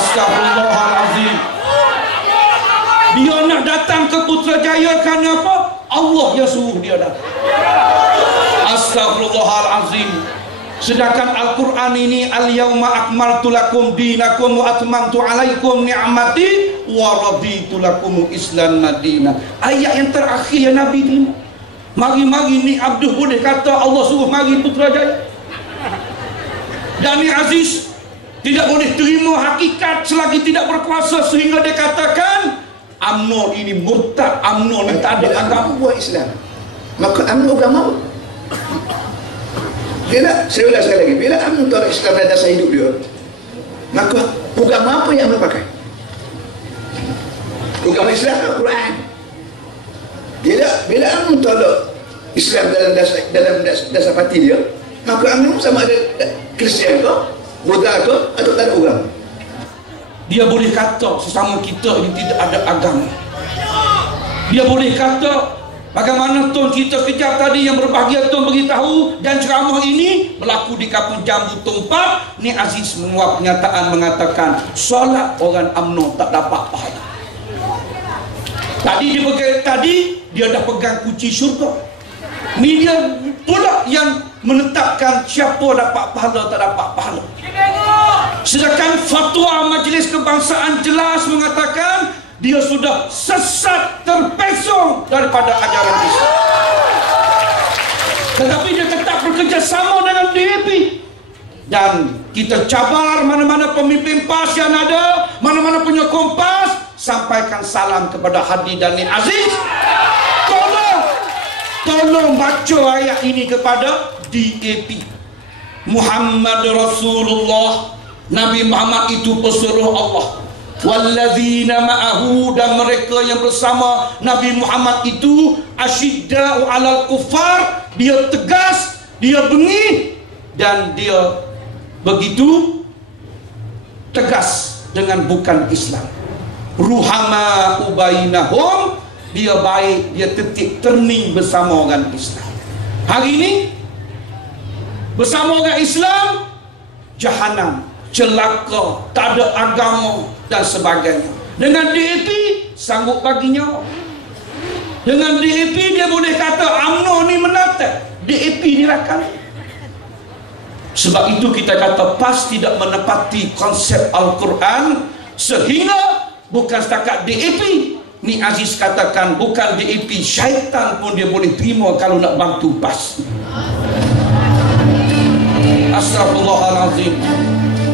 Astagfirullahalazim. Dia nak datang ke Putrajaya kerana apa? Allah yang suruh dia datang. Astagfirullahalazim. Sedangkan Al-Quran ini, al-yawma akmaltu lakum dinakum wa atmamtu alaikum ni'mati wa raditu lakum Islam madinah. Ayat yang terakhir yang Nabi terima. Mari-mari ni Abdul boleh kata Allah suruh mari Putrajaya. Dan Nik Aziz tidak boleh terima hakikat selagi tidak berkuasa, sehingga dia katakan UMNO ini murtad, UMNO ni tak ada agama. Buat Islam, maka UMNO agama apa? Bila, saya ulang sekali lagi, bila UMNO tolak Islam dan dasar hidup dia, maka agama apa yang UMNO pakai? Agama Islam, Al-Quran. Bila UMNO tolak Islam dalam dasar parti dia, maka UMNO sama ada Kristian ke, Buddha ke, atau tak ada agama. Dia boleh kata sesama kita ini tidak ada agama. Dia boleh kata bagaimana tuan kita kejap tadi yang berbahagia tuan beritahu, dan ceramah ini berlaku di Kampung Jambu Tumpat. Nik Aziz menguap pernyataan mengatakan solat orang UMNO tak dapat pahala. Tadi dia dah pegang kunci syurga. Ni dia pula yang menetapkan siapa dapat pahala tak dapat pahala. Sedangkan fatwa Majlis Kebangsaan jelas mengatakan dia sudah sesat terpesong daripada ajaran Islam. Tetapi dia tetap bekerjasama dengan DAP. Dan kita cabar mana-mana pemimpin PAS yang ada, mana-mana punya Kompas, sampaikan salam kepada Hadi dan Nik Aziz. Tolong baca ayat ini kepada DAP. Muhammad Rasulullah, Nabi Muhammad itu pesuruh Allah. Walladzina ma'ahu, dan mereka yang bersama Nabi Muhammad itu asyidda'u 'alal kuffar, dia tegas, dia bengih, dan dia begitu tegas dengan bukan Islam. Ruhama ubainahum, dia baik, dia tetik terning bersama orang Islam. Hari ini bersama orang Islam jahanam, celaka, tak ada agama dan sebagainya. Dengan DAP sanggup baginya. Dengan DAP dia boleh kata UMNO ni menata, DAP ni rakan. Sebab itu kita kata PAS tidak menepati konsep Al-Quran, sehingga bukan setakat DAP. Ni Aziz katakan bukan DAP, syaitan pun dia boleh terima kalau nak bantu PAS. Astagfirullahalazim.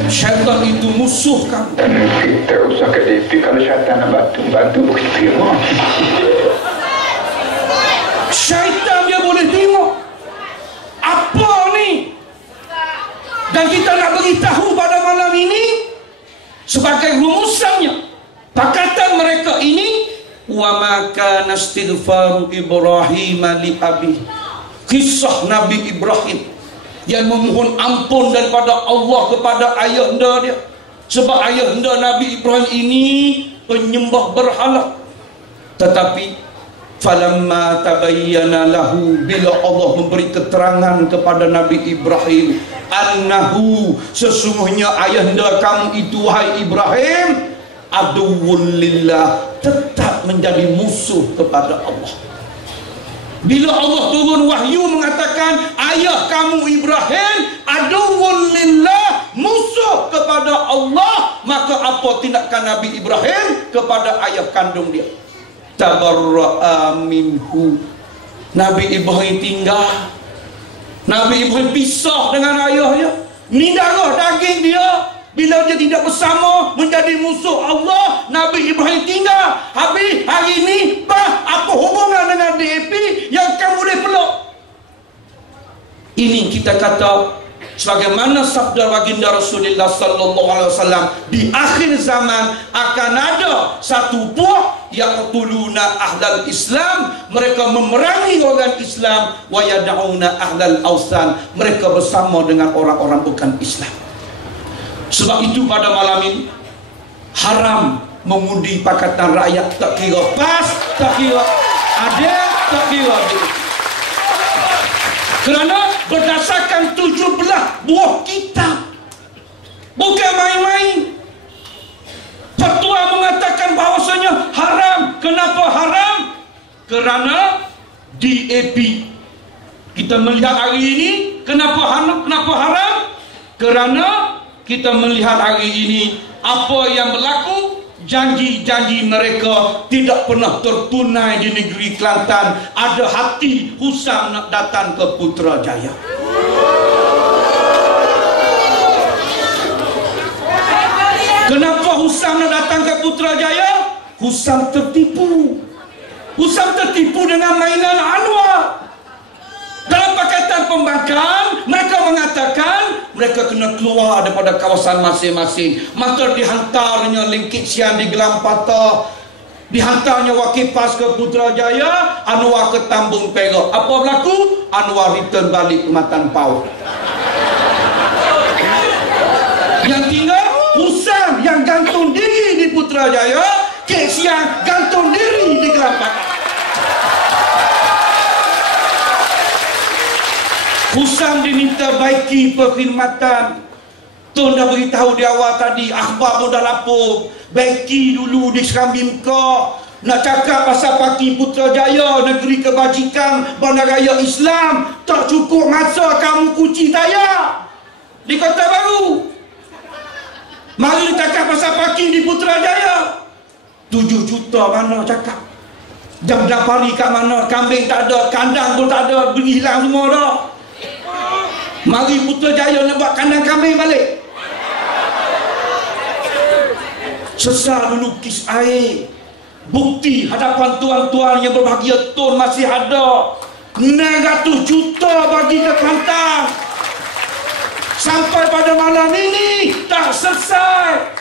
Syaitan itu musuh kamu. Kita usah ke DAP kalau syaitan nak bantu boleh terima. Syaitan dia boleh terima. Apa ni? Dan kita nak beritahu pada malam ini sebagai rumusannya, pakatan mereka ini, wa ma kana istighfaru Ibrahim li abi. Kisah Nabi Ibrahim yang memohon ampun daripada Allah kepada ayahanda dia. Sebab ayahanda Nabi Ibrahim ini penyembah berhala. Tetapi falamma tabayyana lahu, bila Allah memberi keterangan kepada Nabi Ibrahim, annahu, sesungguhnya ayahanda kamu itu wahai Ibrahim, aduwwul lillah, tetap menjadi musuh kepada Allah. Bila Allah turun wahyu mengatakan ayah kamu Ibrahim aduwwul lillah, musuh kepada Allah, maka apa tindakan Nabi Ibrahim kepada ayah kandung dia? Tabarra'a minhu. Nabi Ibrahim tinggal. Nabi Ibrahim pisah dengan ayahnya. Ni darah daging dia. Bila dia tidak bersama, menjadi musuh Allah, Nabi Ibrahim tinggal. Habis hari ini, apa hubungan dengan DAP yang kamu boleh peluk? Ini kita kata sebagaimana sabda baginda Rasulullah sallallahu alaihi wasallam, di akhir zaman akan ada satu puak yaqtuluna ahlal Islam, mereka memerangi orang Islam, wa yad'una ahlal awsan, mereka bersama dengan orang-orang bukan Islam. Sebab itu pada malam ini haram mengundi Pakatan Rakyat, tak kira PAS, tak kira ada, tak kira dia. Kerana berdasarkan 17 buah kitab, bukan main-main. Fatwa mengatakan bahawasanya haram. Kenapa haram? Kerana DAP. Kita melihat hari ini kenapa haram? Kerana kita melihat hari ini apa yang berlaku, janji-janji mereka tidak pernah tertunai di negeri Kelantan. Ada hati Husam nak datang ke Putrajaya. Kenapa Husam nak datang ke Putrajaya? Husam tertipu. Husam tertipu dengan mainan Anwar. Dalam Pakatan Pembangkang, mereka mengatakan mereka kena keluar daripada kawasan masing-masing. Maka dihantarnya Lingkit Sian di Gelam Patah, dihantarnya Wakil PAS ke Putrajaya, Anwar ke Tambung Perak. Apa berlaku? Anwar return balik ke Matan Pau. Yang tinggal Husam yang gantung diri di Putrajaya, Kek Sian gantung diri di Gelam Patah. Husam diminta baiki perkhidmatan. Tun dah beritahu di awal tadi, akhbar pun dah lapor, baiki dulu di Serambi Mekah. Nak cakap pasal Parti Putrajaya, negeri kebajikan, bandaraya Islam, tak cukup masa kamu kuci tayar di Kota Baru. Mari cakap pasal parking di Putrajaya. 7 juta mana cakap? Jam 8 hari kat mana? Kambing tak ada, kandang pun tak ada, hilang semua dah. Mari Putrajaya nak buat kandang kambing balik. Sesal lukis air. Bukti hadapan tuan-tuan yang berbahagia, Tun masih ada 900 juta bagi ke Kelantan. Sampai pada malam ini tak selesai.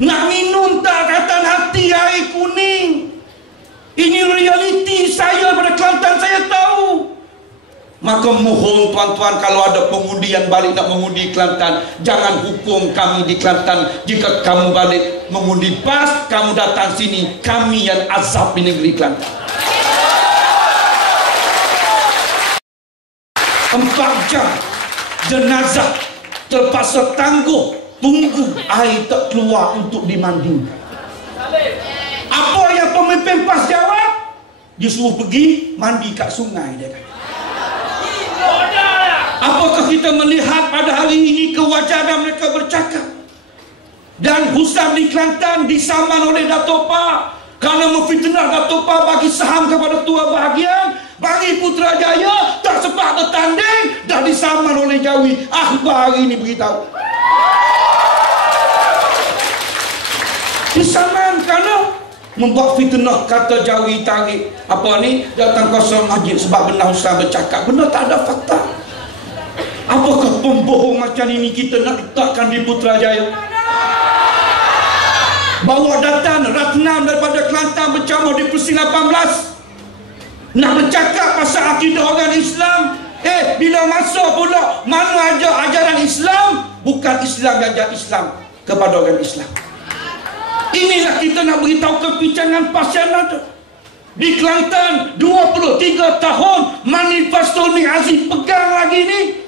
Nak minum tak kata hati air kuning. Ini realiti saya pada Kelantan, saya tahu. Maka mohon tuan-tuan, kalau ada pengundi yang balik nak mengundi Kelantan, jangan hukum kami di Kelantan. Jika kamu balik mengundi PAS, kamu datang sini, kami yang azab di negeri Kelantan. 4 jam jenazah terpaksa tangguh, tunggu air tak keluar untuk dimandikan. Apa yang pemimpin PAS jawab? Dia suruh pergi mandi kat sungai, dia kata. Apakah kita melihat pada hari ini kewajaran mereka bercakap? Dan Husam di Kelantan disaman oleh Dato' Pak kerana memfitnah Dato' Pak bagi saham kepada tua bahagian. Bagi Putrajaya tak sempat bertanding, dah disaman oleh Jawi. Akhbar hari ini beritahu disaman kerana membuat fitnah. Kata Jawi tarik apa ni, datang kosong masjid sebab benar Husam bercakap. Benar tak ada fakta. Apakah pembohong macam ini kita nak letakkan di Putrajaya? Bawa datang Ratnam daripada Kelantan bercamah di Persing 18 nak bercakap pasal akidah orang Islam. Bila masa pula mana ajar ajaran Islam, bukan Islam yang ajar Islam kepada orang Islam. Inilah kita nak beritahu kepincangan pasien ada di Kelantan. 23 tahun manifesto ni Aziz pegang lagi ni.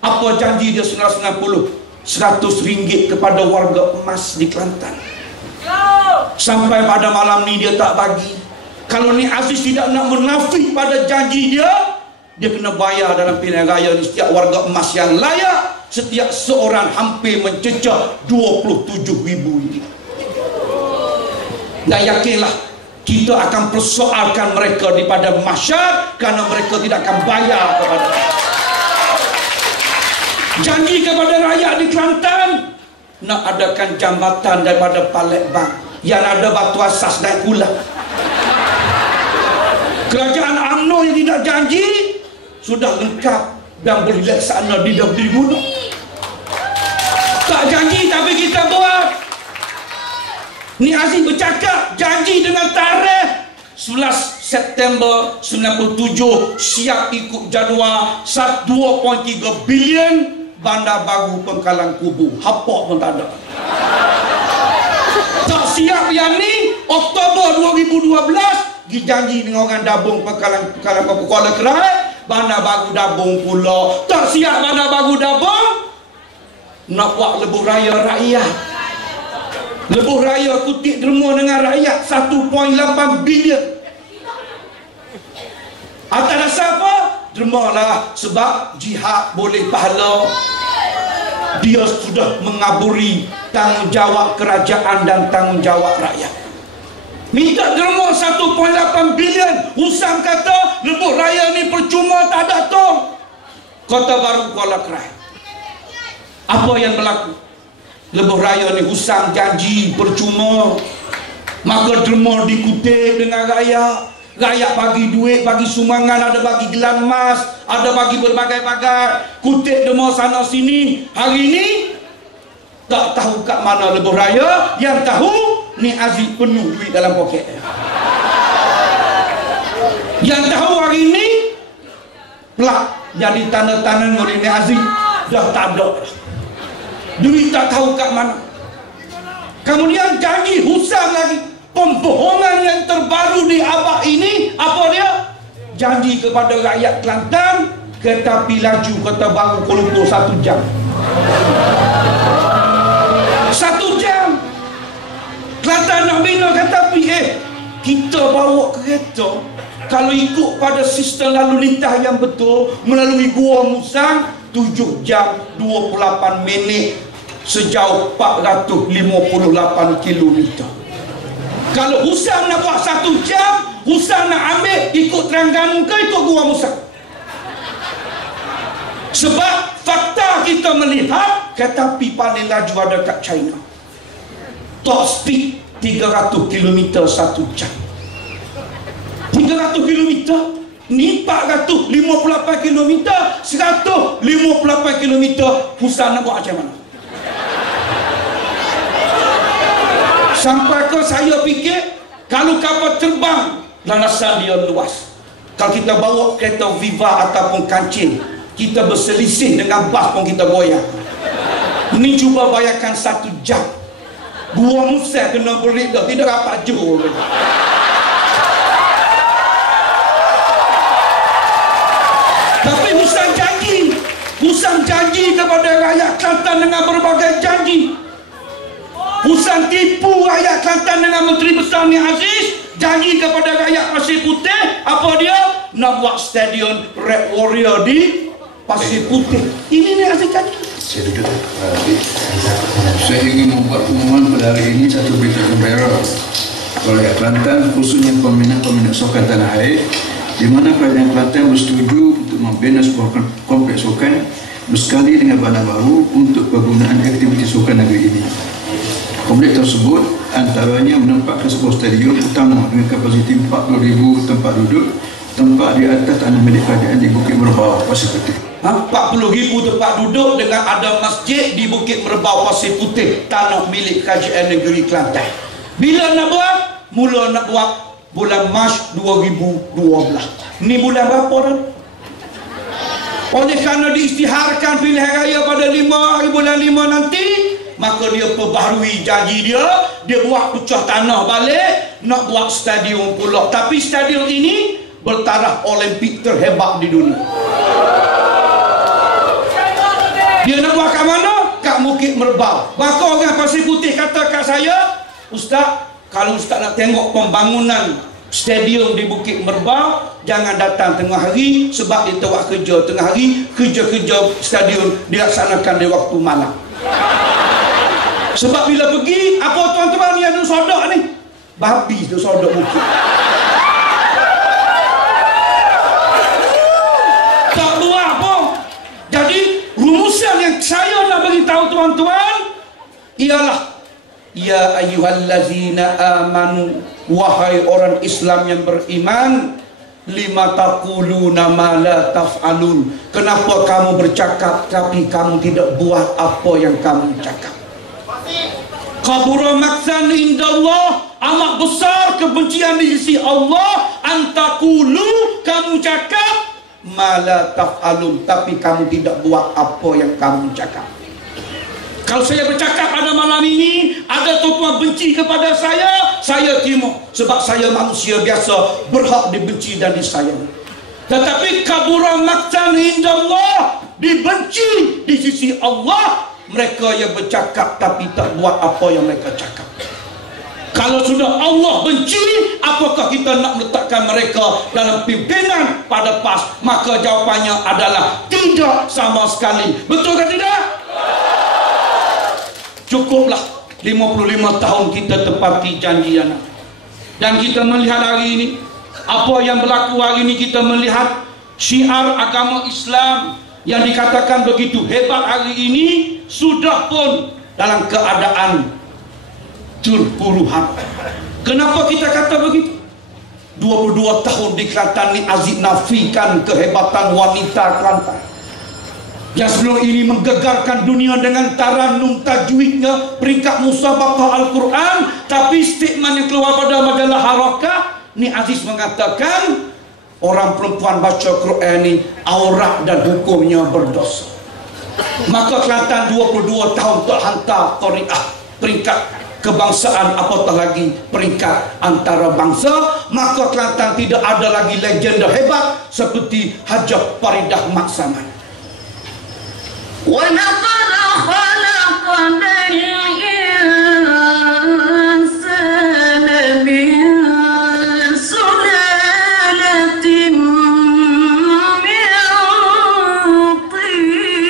Apa janji dia 1990? RM100 kepada warga emas di Kelantan. Sampai pada malam ni dia tak bagi. Kalau ni Aziz tidak nak menafik pada janji dia, dia kena bayar dalam pilihan raya ni setiap warga emas yang layak, setiap seorang hampir mencecah RM27,000. Dan yakinlah kita akan persoalkan mereka daripada mahsyar kerana mereka tidak akan bayar kepada janji kepada rakyat di Kelantan. Nak adakan jambatan daripada Palembang yang ada batu asas dan kula. Kerajaan UMNO yang tidak janji sudah lengkap dan boleh laksana di gunung. Tak janji tapi kita buat. Ni Aziz bercakap janji dengan tarikh 11 September 97 siap ikut jadual 2.3 bilion bandar baru Pengkalan Kubu. Hapak pun tak ada. Tak siap yang ni Oktober 2012 dijanji dengan orang Dabung Pengkalan Kuala Kerai, bandar baru Dabung pula. Tak siap bandar baru Dabung, nak buat lebuh raya rakyat. Lebuh raya Kutik Derma dengan rakyat 1.8 bilion. Atas dasar apa? Derma lah sebab jihad boleh pahala. Dia sudah mengaburi tanggungjawab kerajaan dan tanggungjawab rakyat. Minta derma 1.8 bilion. Husam kata lebuh raya ni percuma, tak ada tong. Kota Baru Kuala Kerai. Apa yang berlaku? Lebuh raya ni Husam janji percuma. Maka derma dikutip dengan rakyat. Rakyat bagi duit, bagi sumbangan, ada bagi gelang emas, ada bagi berbagai-bagai. Kutip derma sana sini. Hari ini tak tahu kat mana lebuh raya. Yang tahu ni Aziz penuh duit dalam poket. Yang tahu hari ini pelak jadi tanda-tanda oleh ni Aziz dah tak ada. Duit tak tahu kat mana. Kemudian janji Husam lagi. Pembohongan yang terbaru di abad ini apa dia? Janji kepada rakyat Kelantan kereta api laju Kota Baru Kuala Lumpur 1 jam. 1 jam. Kelantan nak bina kereta api. Kita bawa kereta kalau ikut pada sistem lalu lintas yang betul melalui Gua Musang 7 jam 28 minit sejauh 458 kilometer. Kalau Husam nak buat 1 jam, Husam nak ambil ikut Terengganu ke ikut Gua Musang? Sebab kita melihat kereta api paling laju ada kat China. Top speed 300 km satu jam. 300 km. Ni 458 km, 158 km. Pusat nak buat macam mana? Sampai ke saya fikir, kalau kapal terbang, landasan dia luas. Kalau kita bawa kereta Viva ataupun kancil, kita berselisih dengan bas pun kita goyang. Ni cuba bayangkan 1 jam. 2 musim kena berit dah, tidak dapat jauh. Tapi Husan janji kepada rakyat Kelantan dengan berbagai janji. Husan tipu rakyat Kelantan dengan Menteri Besar Ni Aziz. Janji kepada rakyat Pasir Putih, apa dia? Nak buat stadion Red Warrior di Pasir Putih. Ini Ni Aziz janji. Saya duduk. Saya ingin membuat pengumuman pada hari ini satu berita gembira oleh Kelantan, khususnya peminat-peminat sukan tanah air, di mana kerajaan Kelantan bersetuju untuk membina sebuah kompleks sukan bersekali dengan bahan baru untuk penggunaan aktiviti sukan negeri ini. Kompleks tersebut antaranya menempatkan sebuah stadion utama dengan kapasiti 40,000 tempat duduk, tempat di atas tanah milik kerajaan di Bukit Merbau, Pasir Putih. 40,000 tempat duduk dengan ada masjid di Bukit Merbau, Pasir Putih, tanah milik kerajaan negeri Kelantan. Bila nak buat? Mula nak buat bulan Mac 2012. Ni bulan berapa dah? Oleh kerana diisytiharkan pilihan raya pada 5 hari bulan 5 nanti, maka dia perbaharui janji dia. Dia buat pecah tanah balik, nak buat stadium pula. Tapi stadium ini bertaraf Olimpik terhebat di dunia. Dia nak buat kat mana? Kat Bukit Merbau. Maka orang Pasir Putih kata kat saya, Ustaz, kalau Ustaz nak tengok pembangunan stadium di Bukit Merbau, jangan datang tengah hari, sebab dia buat kerja tengah hari. Kerja-kerja stadium dilaksanakan di waktu malam. Sebab bila pergi, apa tuan-tuan yang duk sodok ni? Babi duk sodok bukit. Tak buat apa. Jadi rumusan yang saya nak beritahu tuan-tuan ialah, ya ayyuhallazina amanu, wahai orang Islam yang beriman, lima taquluna ma la taf'alun. Kenapa kamu bercakap tapi kamu tidak buat apa yang kamu cakap? Kabura maksan indallah, amat besar kebencian di sisi Allah, antakulu, kamu cakap ma la taf'alun, tapi kamu tidak buat apa yang kamu cakap. Kalau saya bercakap pada malam ini, ada tuan-tuan benci kepada saya terima. Sebab saya manusia biasa, berhak dibenci dan disayang. Tetapi kabura maktan indallah, dibenci di sisi Allah, mereka yang bercakap tapi tak buat apa yang mereka cakap. Kalau sudah Allah benci, apakah kita nak meletakkan mereka dalam pimpinan pada PAS? Maka jawapannya adalah tidak sama sekali. Betul ke tidak? Cukuplah 55 tahun kita tepati janji anak. Dan kita melihat hari ini, apa yang berlaku hari ini, kita melihat syiar agama Islam yang dikatakan begitu hebat hari ini sudah pun dalam keadaan terpuruhan. Kenapa kita kata begitu? 22 tahun di Kelantan ni Aziz nafikan kehebatan wanita Kelantan yang sebelum ini menggegarkan dunia dengan taranum tajwidnya, peringkat musabaqah Al-Quran. Tapi statement yang keluar pada majalah Harakah ni, Aziz mengatakan orang perempuan baca Quran ni aurat dan hukumnya berdosa. Maka Kelantan 22 tahun terhantar qariah peringkat kebangsaan, apatah lagi peringkat antarabangsa. Maka Kelantan tidak ada lagi legenda hebat seperti Hajah Faridah Mak Saman. وَلَقَدْ خَلَقْنَا الْإِنسَانَ مِنْ سُلَالَةٍ مِنْ طِينٍ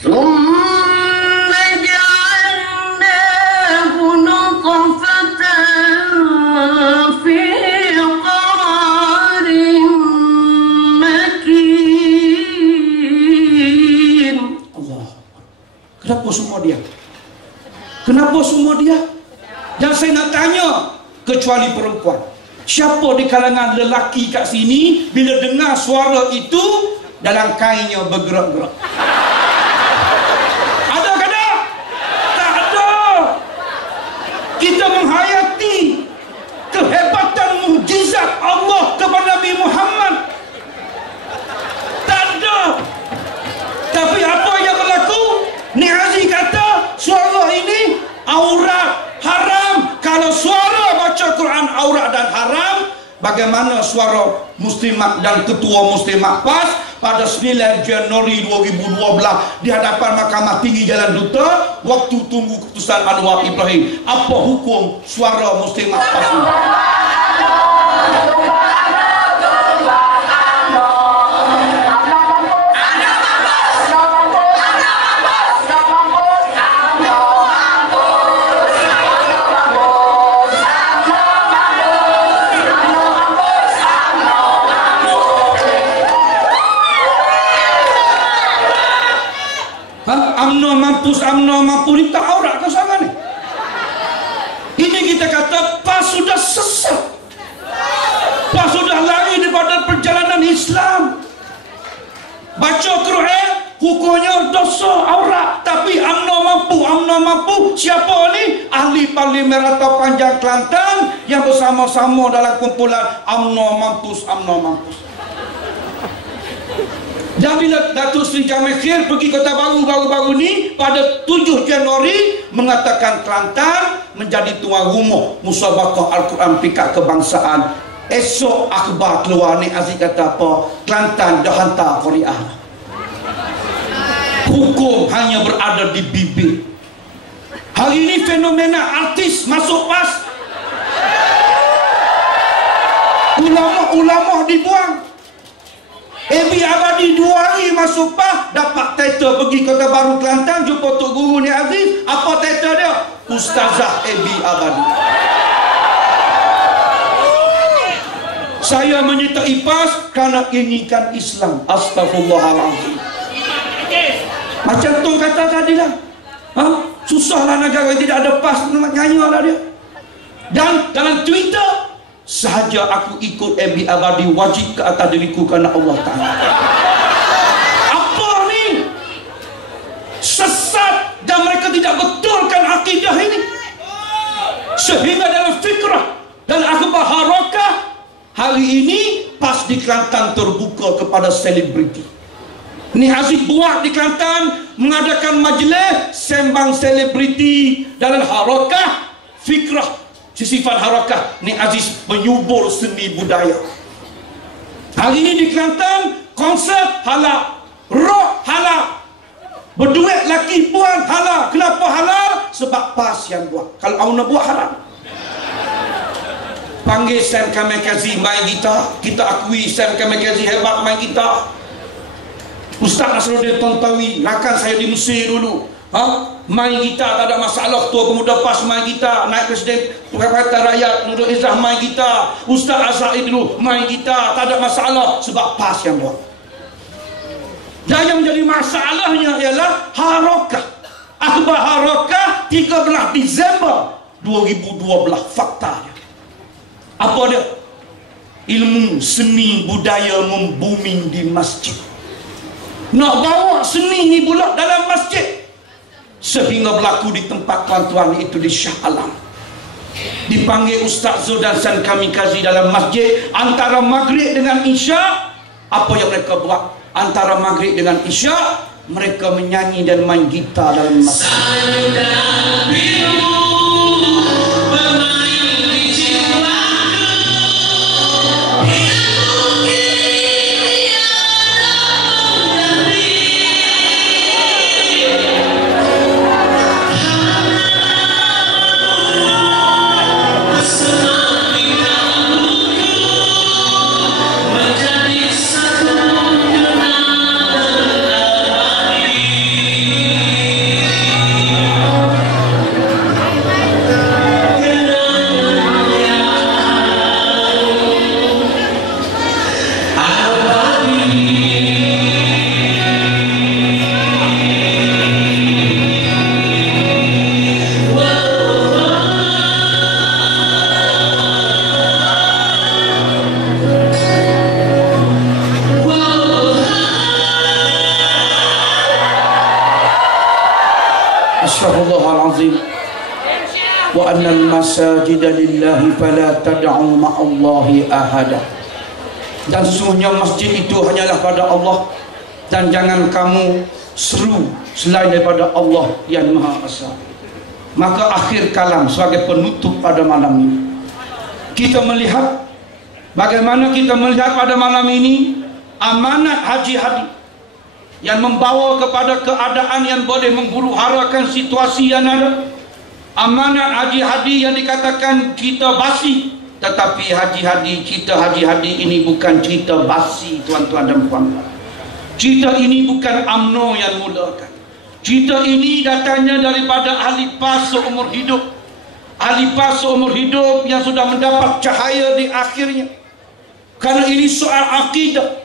ثُمَّ جَعَلْنَاهُ نُطْفَةً فِي قَرَارٍ Kenapa semua dia? Dan saya nak tanya, kecuali perempuan, siapa di kalangan lelaki kat sini bila dengar suara itu dalam kainnya bergerak-gerak? Ada ke tak? Tak ada. Kita menghayati kehebatan mukjizat Allah kepada Nabi Muhammad. Tak ada. Tapi apa yang berlaku? Nik Aziz kata suara ini aurat, haram. Kalau suara baca Quran aurat dan haram, bagaimana suara muslimat dan ketua muslimat PAS pada 9 Januari 2012 di hadapan Mahkamah Tinggi Jalan Duta waktu tunggu keputusan Anwar Ibrahim? Apa hukum suara muslimat PAS ini? UMNO mampu ni tak aurat ke sama ni? Ini kita kata PAS sudah sesat. PAS sudah lari daripada perjalanan Islam. Baca Quran hukumnya dosa aurat, tapi UMNO mampu. Siapa ni? Ahli Parlimen Ratau Panjang Kelantan yang bersama-sama dalam kumpulan UMNO mampus. Dan bila Datuk Seri Jamil Khair pergi Kota Baru baru-baru ni pada 7 Januari mengatakan Kelantan menjadi tuan rumah musabaqah Al-Quran Pikat Kebangsaan. Esok akhbar keluar, Nik Aziz kata apa? Kelantan dah hantar Korea. Hukum hanya berada di bibir. Hari ini fenomena artis masuk PAS. Ulama-ulama dibuang. Ebi Abadi 2 hari masuk PAS, dapat title pergi Kota Baru Kelantan jumpa Tok Guru Nik Aziz. Apa title dia? Ustazah Ebi Abadi. Saya menyertai PAS kerana inginkan Islam. Astaghfirullahaladzim. Macam tu kata tadi lah. Susahlah negara tidak ada PAS, nyanyilah dia. Dan dalam Twitter, sahaja aku ikut Ebi Abadi wajib ke atas diriku kerana Allah Ta'ala. Apa ni? Sesat dan mereka tidak betulkan akidah ini. Sehingga dalam fikrah dan akhbar harakah hari ini PAS di Kelantan terbuka kepada selebriti. Nik Aziz buat di Kelantan mengadakan majlis sembang selebriti dalam harakah fikrah. Sifat harakah, Nik Aziz menyubur seni budaya. Hari ini di Kelantan konsert halal, rock halal, berduet laki puan halal. Kenapa halal? Sebab PAS yang buat. Kalau awak nak buat haram. Panggil Sam Kamikaze main gitar, kita akui Sam Kamikaze hebat main gitar. Ustaz Nasruddin Tontawi, rakan saya di Mesir dulu, main gitar tak ada masalah. Ketua Pemuda PAS main gitar, naik Presiden Pakatan Rakyat Nurul Izzah main gitar, Ustaz Azrail dulu main gitar, tak ada masalah sebab PAS yang buat. Dan yang menjadi masalahnya ialah harakah. Akhbar harakah 13 Disember 2012 faktanya. Apa dia? Ilmu seni budaya membuming di masjid. Nak bawa seni ni pula dalam masjid, sehingga berlaku di tempat tuan-tuan itu di Shah Alam. Dipanggil Ustaz Zul dan Sam Kamikaze dalam masjid antara maghrib dengan isyak. Apa yang mereka buat? Antara maghrib dengan isyak mereka menyanyi dan main gitar dalam masjid. wa annal masajida lillahi fala tad'u ma'allahi ahada. Dan sesungguhnya masjid itu hanyalah pada Allah, dan jangan kamu seru selain daripada Allah yang Maha Esa. Maka akhir kalam sebagai penutup pada malam ini, kita melihat bagaimana kita melihat pada malam ini amanat haji hadi yang membawa kepada keadaan yang boleh menghuru-harakan situasi yang ada. Amanat haji hadi yang dikatakan kita basi, tetapi haji hadi ini bukan cerita basi, tuan-tuan dan puan-puan. Cerita ini bukan UMNO yang mulakan. Cerita ini datangnya daripada ahli PAS seumur hidup. Ahli PAS seumur hidup yang sudah mendapat cahaya di akhirnya. Karena ini soal akidah.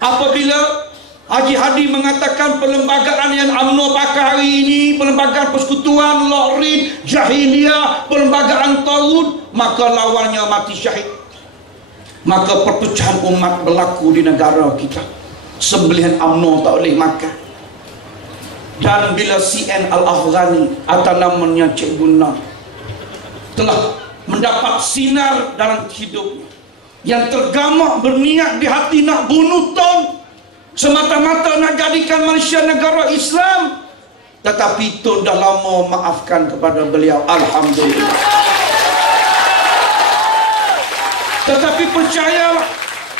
Apabila Haji Hadi mengatakan perlembagaan yang UMNO pakai hari ini, perlembagaan persekutuan, Lokrin, Jahiliyah, perlembagaan Tawud, maka lawannya mati syahid. Maka perpecahan umat berlaku di negara kita. Sembelihan UMNO tak boleh makan. Dan bila CN Al-Afghani atau namanya Cik Guna telah mendapat sinar dalam hidupnya, yang tergamak berniat di hati nak bunuh Tun, semata-mata nak jadikan Malaysia negara Islam, tetapi Tun dah lama maafkan kepada beliau, alhamdulillah. Tetapi percayalah,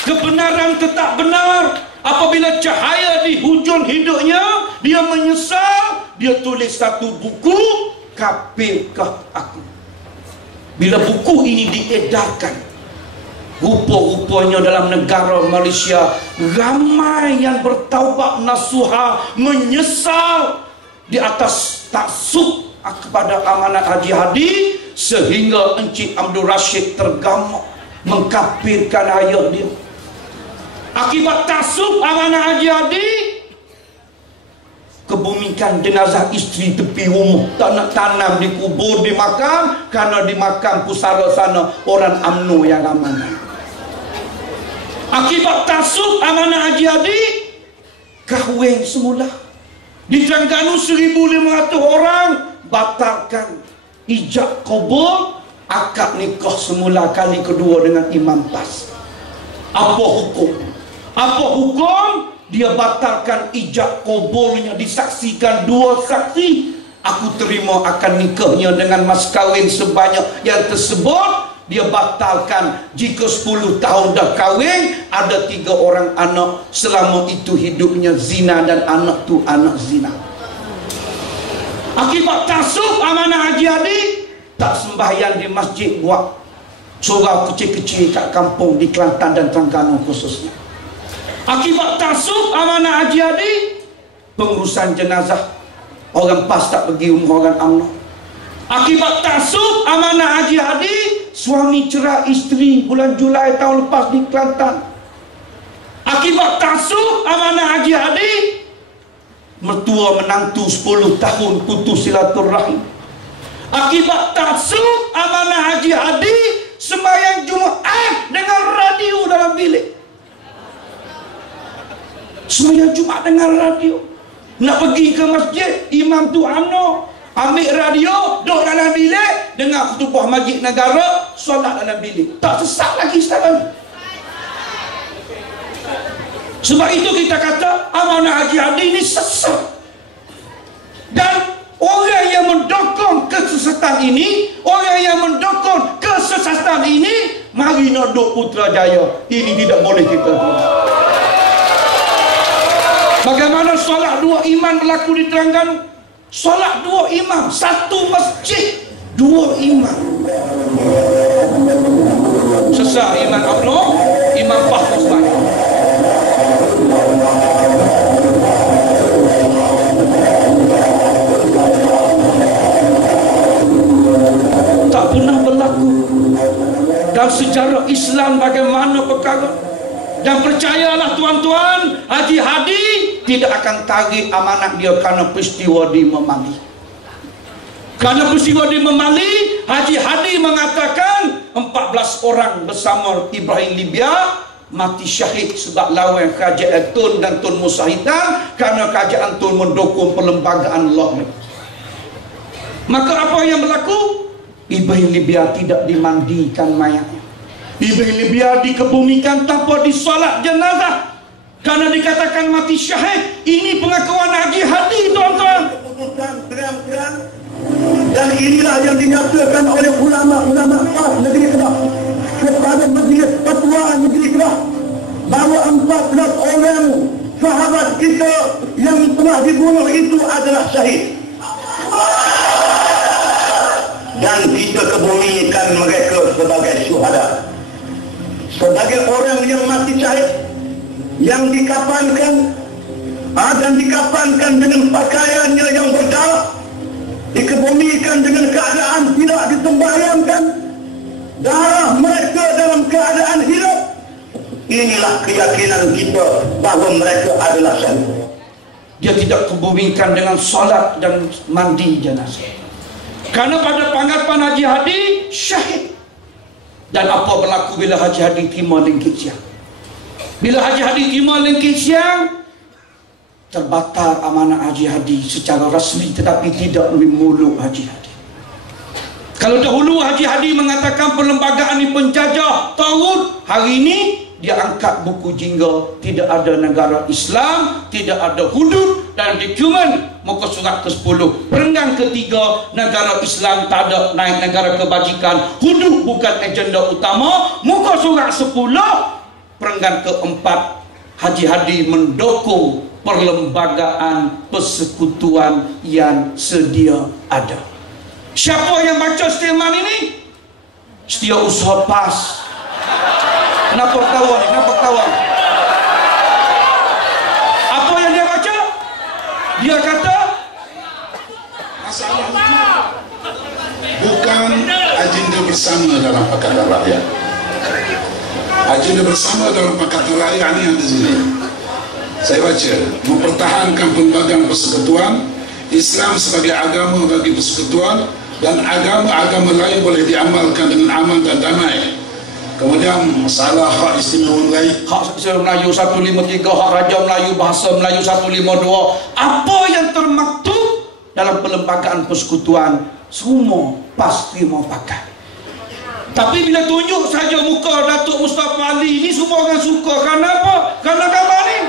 kebenaran tetap benar. Apabila cahaya di hujung hidupnya, dia menyesal, dia tulis satu buku, Kafirkah Aku. Bila buku ini diedarkan, rupa-rupanya dalam negara Malaysia ramai yang bertaubat nasuha, menyesal di atas taksub kepada amanat Haji Hadi, sehingga Encik Abdul Rashid tergamak mengkafirkan ayah dia. Akibat taksub amanat Haji Hadi, kebumikan jenazah isteri tepi rumah, tak nak tanam, dikubur, dimakan, kerana dimakan pusara sana orang UMNO yang amanah. Akibat taksub amanah Haji Hadi, kahwin semula di Terengganu 1,500 orang batalkan ijab kabul, akad nikah semula kali kedua dengan Imam PAS. Apa hukum? Apa hukum? Dia batalkan ijab kabulnya, disaksikan 2 saksi. Aku terima akan nikahnya dengan mas kahwin sebanyak yang tersebut. Dia batalkan jika 10 tahun dah kahwin, ada 3 orang anak, selama itu hidupnya zina dan anak tu anak zina. Akibat taksub amanah Haji Hadi, tak sembahyang di masjid, buat surau kecil-kecil kat kampung di Kelantan dan Terengganu khususnya. Akibat taksub amanah Haji Hadi, pengurusan jenazah orang PAS tak pergi rumah orang UMNO. Akibat taksub amanah Haji Hadi, suami cerai isteri bulan Julai tahun lepas di Kelantan. Akibat taksub amanah Haji Hadi, mertua menantu 10 tahun putus silaturahim. Akibat taksub amanah Haji Hadi, sembahyang Jumaat dengan radio dalam bilik. Sembahyang Jumaat dengan radio. Nak pergi ke masjid, imam tu UMNO, ambil radio, duduk dalam bilik, dengar khutbah majlis negara, solat dalam bilik. Tak sesat lagi sekarang. Sebab itu kita kata amanah Haji Hadi ini sesat. Dan orang yang mendokong kesesatan ini, orang yang mendokong kesesatan ini, mari nak duk Putrajaya. Ini tidak boleh kita buat. Bagaimana solat 2 imam berlaku di Terengganu? Solat 2 imam, 1 masjid, 2 imam. Sesat Imam UMNO, Imam Fahmus Bani. Tak pernah berlaku dalam sejarah Islam bagaimana perkara. Dan percayalah tuan-tuan, Haji Hadi tidak akan tarik amanat dia kerana peristiwa di Memali. Kerana peristiwa di Memali, Haji Hadi mengatakan 14 orang bersama Ibrahim Libya mati syahid sebab lawan kerajaan Tun dan Tun Musa Hitam, kerana kerajaan Tun mendukung perlembagaan Allah. Maka apa yang berlaku? Ibrahim Libya tidak dimandikan mayatnya. Ibrahim Libya dikebumikan tanpa disolat jenazah karena dikatakan mati syahid. Ini pengakuan Haji Hadi, tuan-tuan. Dan inilah yang dinyatakan oleh ulama-ulama PAS negeri Kedah kepada Majlis Fatwa negeri Kedah bahawa 14 orang sahabat kita yang telah dibunuh itu adalah syahid. Dan kita kebumikan mereka sebagai syuhada, sebagai orang yang mati syahid, yang dikafankan dan dikafankan dengan pakaiannya yang berdarah, dikebumikan dengan keadaan tidak disembahyangkan, darah mereka dalam keadaan hidup. Inilah keyakinan kita bahawa mereka adalah syahid. Dia tidak kebumikan dengan solat dan mandi jenazah. Karena pada panggapan Haji Hadi syahid. Dan apa berlaku bila Haji Hadi terima lengkit siang? Bila Haji Hadi terima lengkit siang, terbatal amanah Haji Hadi secara rasmi, tetapi tidak melalui mulut Haji Hadi. Kalau dahulu Haji Hadi mengatakan perlembagaan ini penjajah taghut, hari ini dia angkat buku jingga, tidak ada negara Islam, tidak ada hudud, dan dokumen muka surat ke-10 perenggan ketiga, negara Islam tak ada naik negara kebajikan, hudud bukan agenda utama. Muka surat 10 perenggan ke-4, Haji Hadi mendukung perlembagaan persekutuan yang sedia ada. Siapa yang baca statement ini? Setiausaha PAS. Kenapa ketawa ni? Kenapa ketawa? Apa yang dia baca? Dia kata masalahnya bukan agenda bersama dalam Pakatan Rakyat. Agenda bersama dalam Pakatan Rakyat ini yang di sini. Saya baca, mempertahankan pelembagaan persekutuan, Islam sebagai agama bagi persekutuan, dan agama-agama lain boleh diamalkan dengan aman dan damai. Kemudian masalah hak istimewa Melayu, hak istimewa Melayu 153, hak Raja Melayu, bahasa Melayu 152. Apa yang termaktub dalam perlembagaan persekutuan, semua pasti mau pakai. Tapi bila tunjuk saja muka Datuk Mustafa Ali ni, semua orang suka. Kenapa? Kerana gambar ni.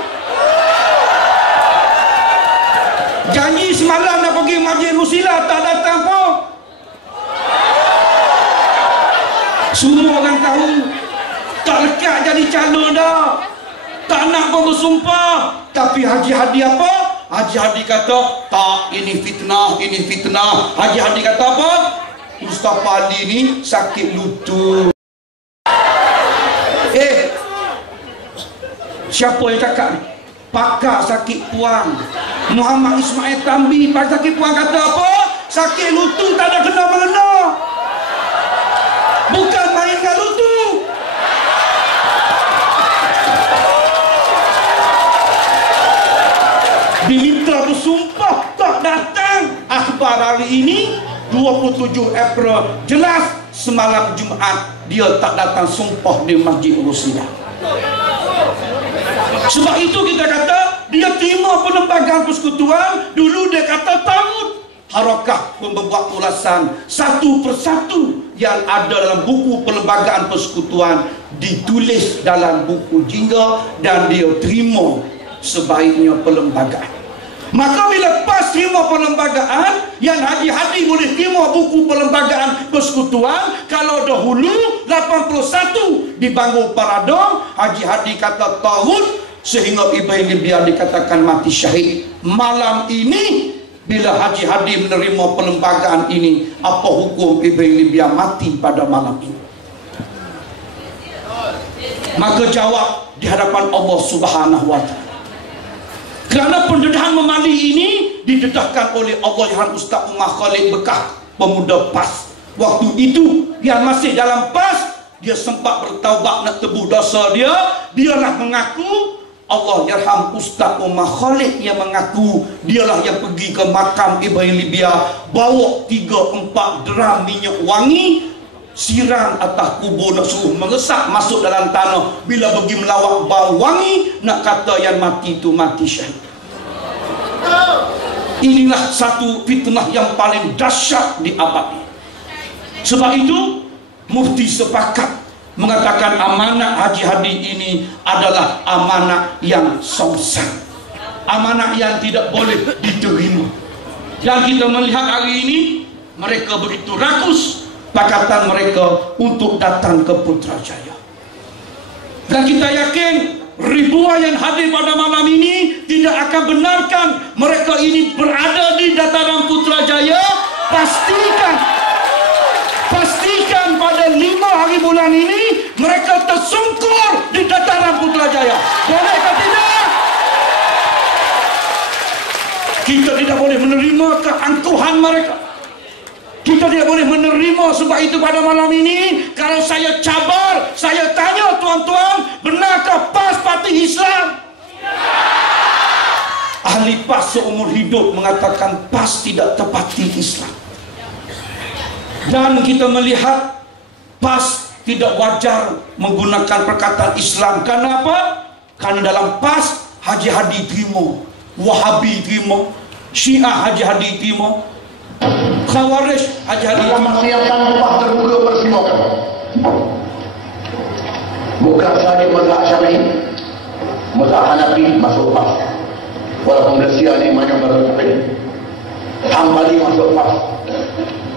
Janji semalam nak pergi Masjid Rusila, tak datang pun. Semua orang tahu tak lekat jadi calon dah, tak nak pun bersumpah. Tapi Haji Hadi apa? Haji Hadi kata tak, ini fitnah, ini fitnah. Haji Hadi kata apa? Mustafa Ali ni sakit lutut. Siapa yang cakap ni? Pakar sakit puang Muhammad Ismail Tambi. Pakar sakit puang kata apa? Sakit lutut tak ada kena-mengena, bukan main dengan lutut. Diminta bersumpah, tak datang. Akhbar hari ini 27 April jelas, semalam Jumaat dia tak datang sumpah di Masjid Rusila. Sebab itu kita kata dia terima perlembagaan persekutuan. Dulu dia kata taghut. Harakah pun membuat ulasan satu persatu yang ada dalam buku perlembagaan persekutuan, ditulis dalam buku jingga, dan dia terima sebaiknya perlembagaan. Maka bila PAS terima perlembagaan, yang Haji Hadi boleh terima buku perlembagaan persekutuan. Kalau dahulu 81 di Bangor Paradong, Haji Hadi kata taghut, sehingga Ibrahim Libya dikatakan mati syahid. Malam ini bila Haji Hadi menerima perlembagaan ini, apa hukum Ibrahim Libya mati pada malam ini? Maka jawab di hadapan Allah Subhanahu wa Ta'ala. Kerana pendedahan memali ini didedahkan oleh Allah Yang Ustaz Umar Khalid Bekah, pemuda PAS. Waktu itu dia masih dalam PAS, dia sempat bertaubat nak tebus dosa dia. Dialah mengaku, Allah yarham Ustaz Umar Khalid yang mengaku dialah yang pergi ke makam Ibrahim Libya, bawa 3-4 dram minyak wangi, siram atas kubur, nak suruh meresap masuk dalam tanah. Bila pergi melawat bau wangi, nak kata yang mati itu mati syahid. Inilah satu fitnah yang paling dahsyat di abad ini. Sebab itu Mufti sepakat mengatakan amanah Haji Hadi ini adalah amanah yang songsan, amanah yang tidak boleh diterima. Dan kita melihat hari ini mereka begitu rakus pakatan mereka untuk datang ke Putrajaya. Dan kita yakin ribuan yang hadir pada malam ini tidak akan benarkan mereka ini berada di dataran Putrajaya. Pastikan pada 5 hari bulan ini mereka tersungkur di dataran Putrajaya. Bolehkah tidak? Kita tidak boleh menerima keangkuhan mereka. Kita tidak boleh menerima. Sebab itu pada malam ini, kalau saya cabar, saya tanya tuan-tuan, benarkah PAS parti Islam? Ahli PAS seumur hidup mengatakan PAS tidak tepati Islam. Dan kita melihat PAS tidak wajar menggunakan perkataan Islam. Kenapa? Karena dalam PAS Haji Hadi terima, Wahabi terima, Syiah Haji Hadi terima, Khawarij Haji Hadi terima. Maksiatan rumah terbuka persilakan. Bukan saja mazhab Syafi'i, mazhab Hanafi masuk PAS. Walaupun Malaysia ni banyak berbeza. Hambali masuk PAS,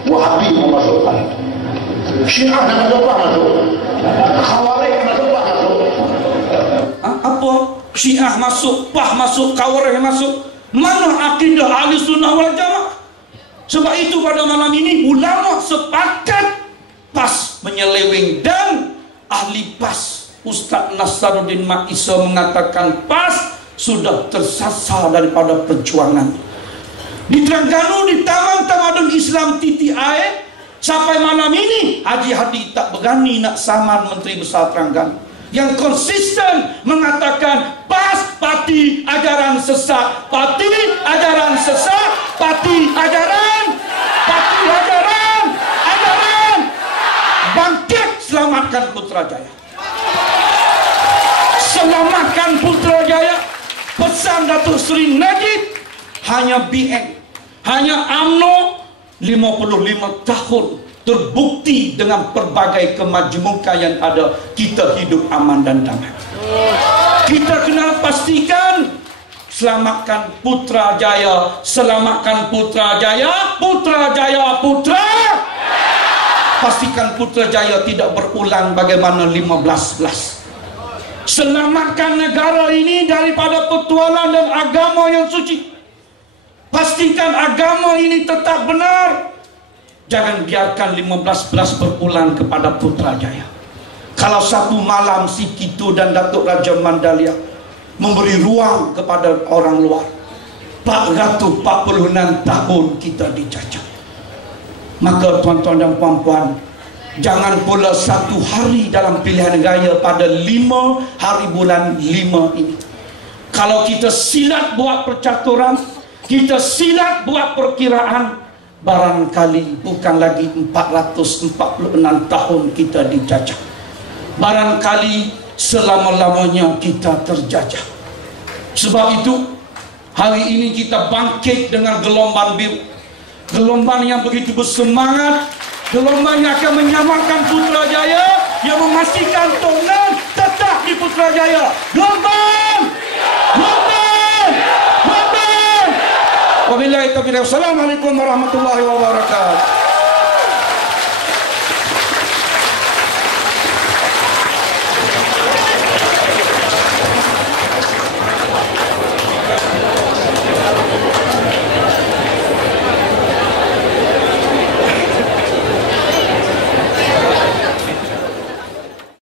Wahabi masuk PAS, Syiah masuk PAS masuk, Khawarij masuk PAS masuk. Apa? Syiah masuk, PAS masuk, Khawarij masuk. Mana akidah Ahli Sunnah wal Jamaah? Sebab itu pada malam ini ulama sepakat PAS menyeleweng. Dan ahli PAS Ustaz Nasaruddin Mak Isa mengatakan PAS sudah tersasar daripada perjuangan. Di Terengganu, di Taman Tamadun Islam TTI, sampai malam ini Haji Hadi tak berani nak saman Menteri Besar Terengganu yang konsisten mengatakan PAS parti ajaran sesat, parti ajaran sesat, parti ajaran bangkit. Selamatkan Putrajaya, selamatkan Putrajaya. Pesan Datuk Seri Najib, hanya BN, hanya UMNO 55 tahun terbukti dengan pelbagai kemajmukan yang ada, kita hidup aman dan damai. Kita kena pastikan selamatkan Putrajaya, selamatkan Putrajaya, Putrajaya, Putra. Pastikan Putrajaya tidak berulang bagaimana 15/11. Selamatkan negara ini daripada petualang dan agama yang suci. Pastikan agama ini tetap benar. Jangan biarkan 15/11 berulang kepada Putrajaya. Kalau satu malam si Kito dan Datuk Raja Mandalia memberi ruang kepada orang luar, 446 tahun kita dijajah. Maka tuan-tuan dan puan-puan, jangan pula satu hari dalam pilihan raya pada 5 hari bulan 5 ini. Kalau kita silat buat percaturan, kita silat buat perkiraan, barangkali bukan lagi 446 tahun kita dijajah. Barangkali selama-lamanya kita terjajah. Sebab itu hari ini kita bangkit dengan gelombang biru, gelombang yang begitu bersemangat, gelombang yang akan menyamakan Putrajaya, yang memastikan Tongnan tetap di Putrajaya. Gelombang! Wabillahi taufiq. Assalamualaikum warahmatullahi wabarakatuh.